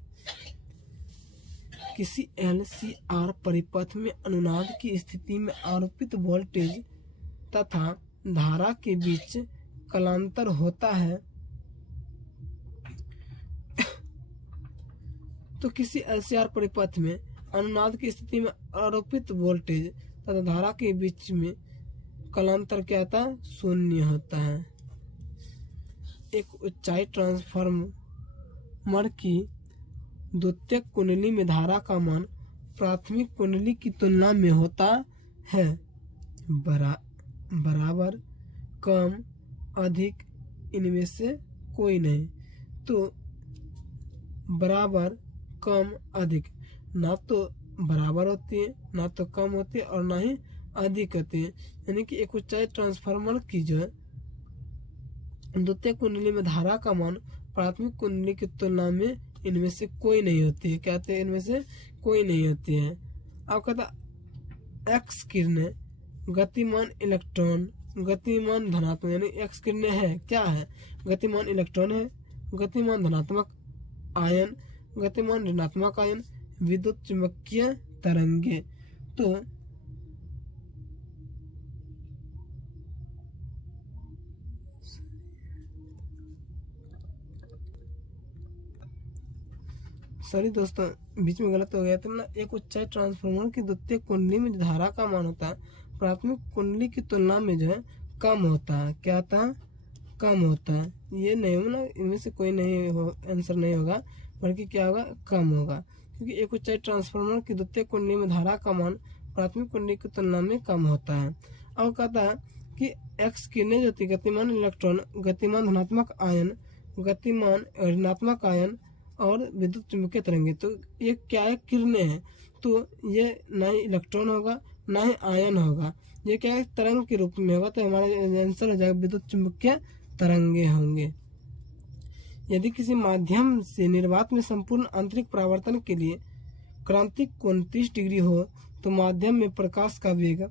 किसी LCR परिपथ में अनुनाद की स्थिति में आरोपित वोल्टेज तथा धारा के बीच कलांतर होता है। तो किसी LCR परिपथ में अनुनाद की स्थिति में आरोपित वोल्टेज तथा धारा के बीच में कलांतर क्या होता है? शून्य होता है। एक ऊंचाई ट्रांसफार्मर की द्वितीयक कुंडली में धारा का मान प्राथमिक कुंडली की तुलना में होता है बराबर, कम, अधिक, इनमें से कोई नहीं। तो बराबर, कम, अधिक ना तो बराबर होती है, ना तो कम होती है और ना ही अधिक होती है। यानी कि एक ऊंचाई ट्रांसफार्मर की जो है द्वितीय कुंडली में धारा का मान प्राथमिक कुंडली की तुलना में इनमें से कोई नहीं होती है। कहते हैं इनमें से कोई नहीं होती है। अब कहता एक्स किरणें गतिमान इलेक्ट्रॉन, गतिमान धनात्मक, यानी एक्स किरणें है क्या है? गतिमान इलेक्ट्रॉन है, गतिमान धनात्मक आयन, गतिमान ऋणात्मक आयन, विद्युत चुंबकीय तरंगे। तो सॉरी दोस्तों, बीच में गलत हो गया था ना। एक ऊंचाई ट्रांसफार्मर की द्वितीय कुंडली में धारा का मान होता है प्राथमिक कुंडली की तुलना में जो है कम होता है। क्या होता है? कम होता है। ये नहीं होगा, इनमें से कोई नहीं हो, आंसर नहीं होगा, बल्कि क्या होगा? कम होगा। क्योंकि एक ऊंचाई ट्रांसफार्मर की द्वितीय कुंडली में धारा का मान प्राथमिक कुंडली की तुलना में कम होता है। अब कहता है कि एक्स किरणें जो होती है गतिमान इलेक्ट्रॉन, गतिमान धनात्मक आयन, गतिमान ऋणात्मक आयन और विद्युत चुंबकीय तरंगे। तो ये क्या है? किरणें हैं। तो ये ना ही इलेक्ट्रॉन होगा ना ही आयन होगा, ये क्या है? तरंग के रूप में होगा। तो हमारा आंसर हो जाएगा विद्युत चुंबकीय तरंगे होंगे। यदि किसी माध्यम से निर्वात में संपूर्ण आंतरिक परावर्तन के लिए क्रांतिक कोण 30 डिग्री हो तो माध्यम में प्रकाश का वेग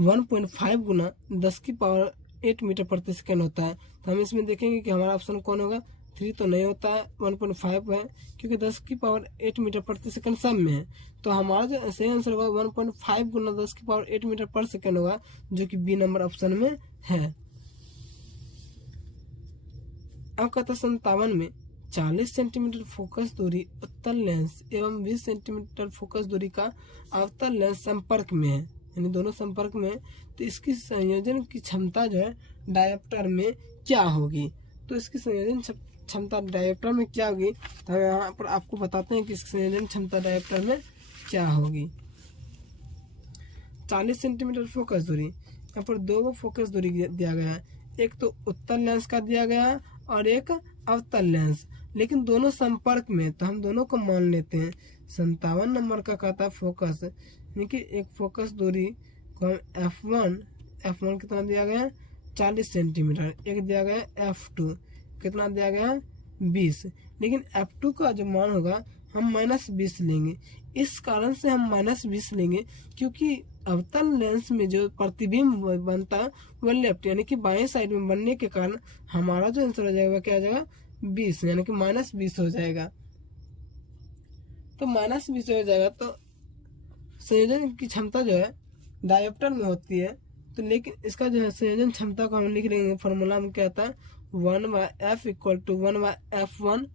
1.5 गुना 10⁸ मीटर प्रति सेकंड होता है। तो हम इसमें देखेंगे कि हमारा ऑप्शन कौन होगा? 3 तो नहीं होता है, 1.5 है, क्योंकि 10⁸ मीटर प्रति सेकंड सब में है। तो हमारा जो सही आंसर होगा 1.5 गुना 10⁸ मीटर पर सेकंड होगा, जो कि बी नंबर ऑप्शन में है। अब कहता 57 में 40 सेंटीमीटर फोकस दूरी उत्तल लेंस एवं 20 सेंटीमीटर फोकस दूरी का अवतल लेंस संपर्क में है, यानी दोनों संपर्क में है। तो इसकी संयोजन की क्षमता जो है डायोप्टर में क्या होगी? तो इसकी संयोजन क्षमता डायोप्टर में क्या होगी? तो हम यहाँ पर आपको बताते हैं कि इसकी संयोजन क्षमता डायोप्टर में क्या होगी। 40 सेंटीमीटर फोकस दूरी, यहाँ पर दो फोकस दूरी दिया गया है, एक तो उत्तल लेंस का दिया गया है और एक अवतल लेंस, लेकिन दोनों संपर्क में। तो हम दोनों को मान लेते हैं। 57 नंबर का कहता है फोकस, यानी कि एक फोकस दूरी को हम F1 कितना दिया गया है? 40 सेंटीमीटर। एक दिया गया है F2 कितना दिया गया है? 20। लेकिन F2 का जो मान होगा हम -20 लेंगे। इस कारण से हम -20 लेंगे क्योंकि अवतल लेंस में जो प्रतिबिंब बनता है वह लेफ्ट यानी कि बाएं साइड में बनने के कारण हमारा जो आंसर हो जाएगा क्या आ जाएगा? 20, यानी कि -20 हो जाएगा। तो -20 हो जाएगा तो संयोजन की क्षमता जो है डायोप्टर में होती है। तो लेकिन इसका जो है संयोजन क्षमता को हम लिख लेंगे, फॉर्मूला में क्या आता है? 1/F = 1/F1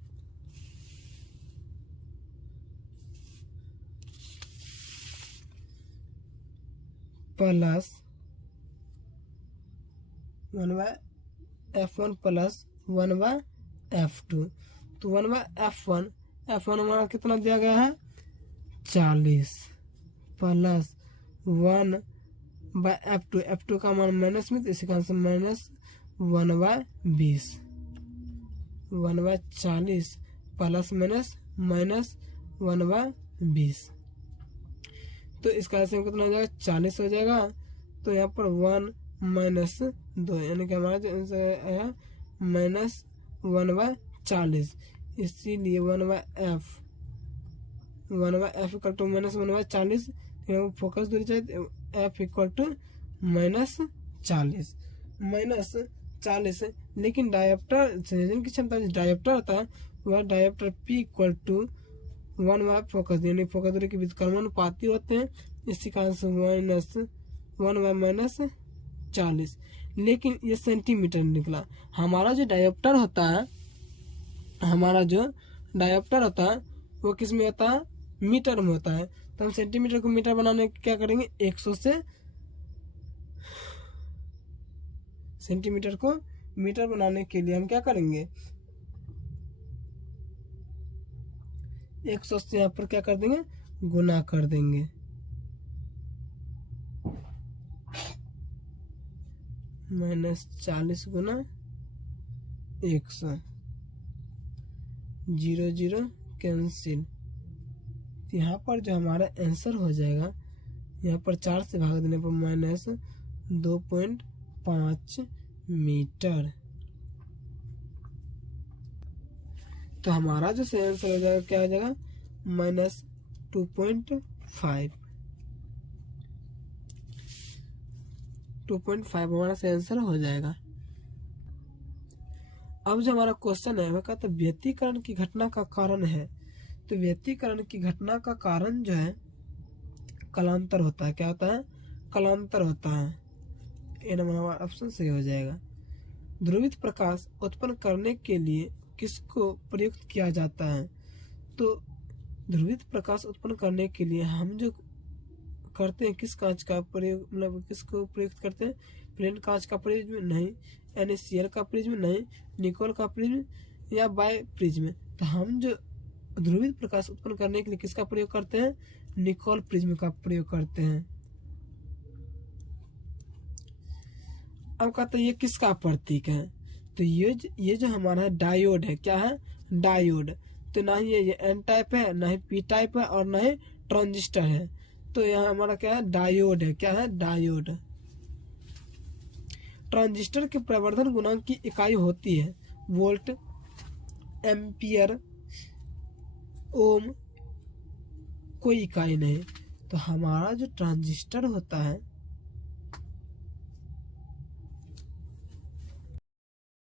+ plus 1/F1 plus 1/F2। तो 1/F1, F1 हमारा कितना दिया गया है 40 प्लस 1/F2, F2 का मान माइनस में, तो इसी का answer minus 1/20। 1/40 plus minus minus 1/20, तो इसका आंसर कितना हो जाएगा 40 हो जाएगा। तो यहाँ पर 1 माइनस 2, यानी कि हमारा जो आंसर आया माइनस 1/40। इसीलिए 1/F equal to minus 1/40। Focus दूरी चाहिए, F इक्वल टू माइनस 40। लेकिन डायोप्टर संयोजन की क्षमता डायोप्टर होता है वह डायोप्टर P इक्वल टू 1/फोकस, यानी फोकस दूरी के बीच कर्मानुपाती होते हैं। इसी कारण से माइनस 1/-40। लेकिन ये सेंटीमीटर निकला। हमारा जो डायोप्टर होता है वो किस में होता है मीटर में होता है। तो हम सेंटीमीटर को मीटर बनाने के क्या करेंगे 100 से, सेंटीमीटर को मीटर बनाने के लिए हम क्या करेंगे 100 से यहाँ पर क्या कर देंगे गुना कर देंगे। -40 गुना 100, 0 0 कैंसिल। यहाँ पर जो हमारा आंसर हो जाएगा, यहाँ पर 4 से भाग देने पर -2.5 मीटर। तो हमारा जो सही आंसर हो जाएगा क्या हो जाएगा -2.5 हमारा सही आंसर हो जाएगा। अब जो हमारा क्वेश्चन है वह कहता है व्यतिकरण की घटना का कारण है। तो व्यतिकरण की घटना का कारण जो है कलांतर होता है। क्या होता है कलांतर होता है। ये नंबर हमारा ऑप्शन सही हो जाएगा। ध्रुवित प्रकाश उत्पन्न करने के लिए किसको प्रयुक्त किया जाता है। तो ध्रुवित प्रकाश उत्पन्न करने के लिए हम जो करते हैं किस कांच का प्रयोग, मतलब किसको प्रयुक्त करते हैं प्लेन कांच का प्रिज्म नहीं, NaCl का प्रिज्म नहीं, निकोल का प्रिज्म या बाय प्रिज्म। तो हम जो ध्रुवित प्रकाश उत्पन्न करने के लिए किसका प्रयोग करते हैं निकोल प्रिज्म का प्रयोग करते हैं। अब कहते हैं ये किसका प्रतीक है। तो ये जो हमारा डायोड है क्या है डायोड। तो ना ही ये एन टाइप है, ना ही पी टाइप है और ना ही ट्रांजिस्टर है। तो यहाँ हमारा क्या है डायोड है। क्या है डायोड। ट्रांजिस्टर के प्रवर्धन गुणांक की इकाई होती है वोल्ट, एम्पियर, ओम, कोई इकाई नहीं। तो हमारा जो ट्रांजिस्टर होता है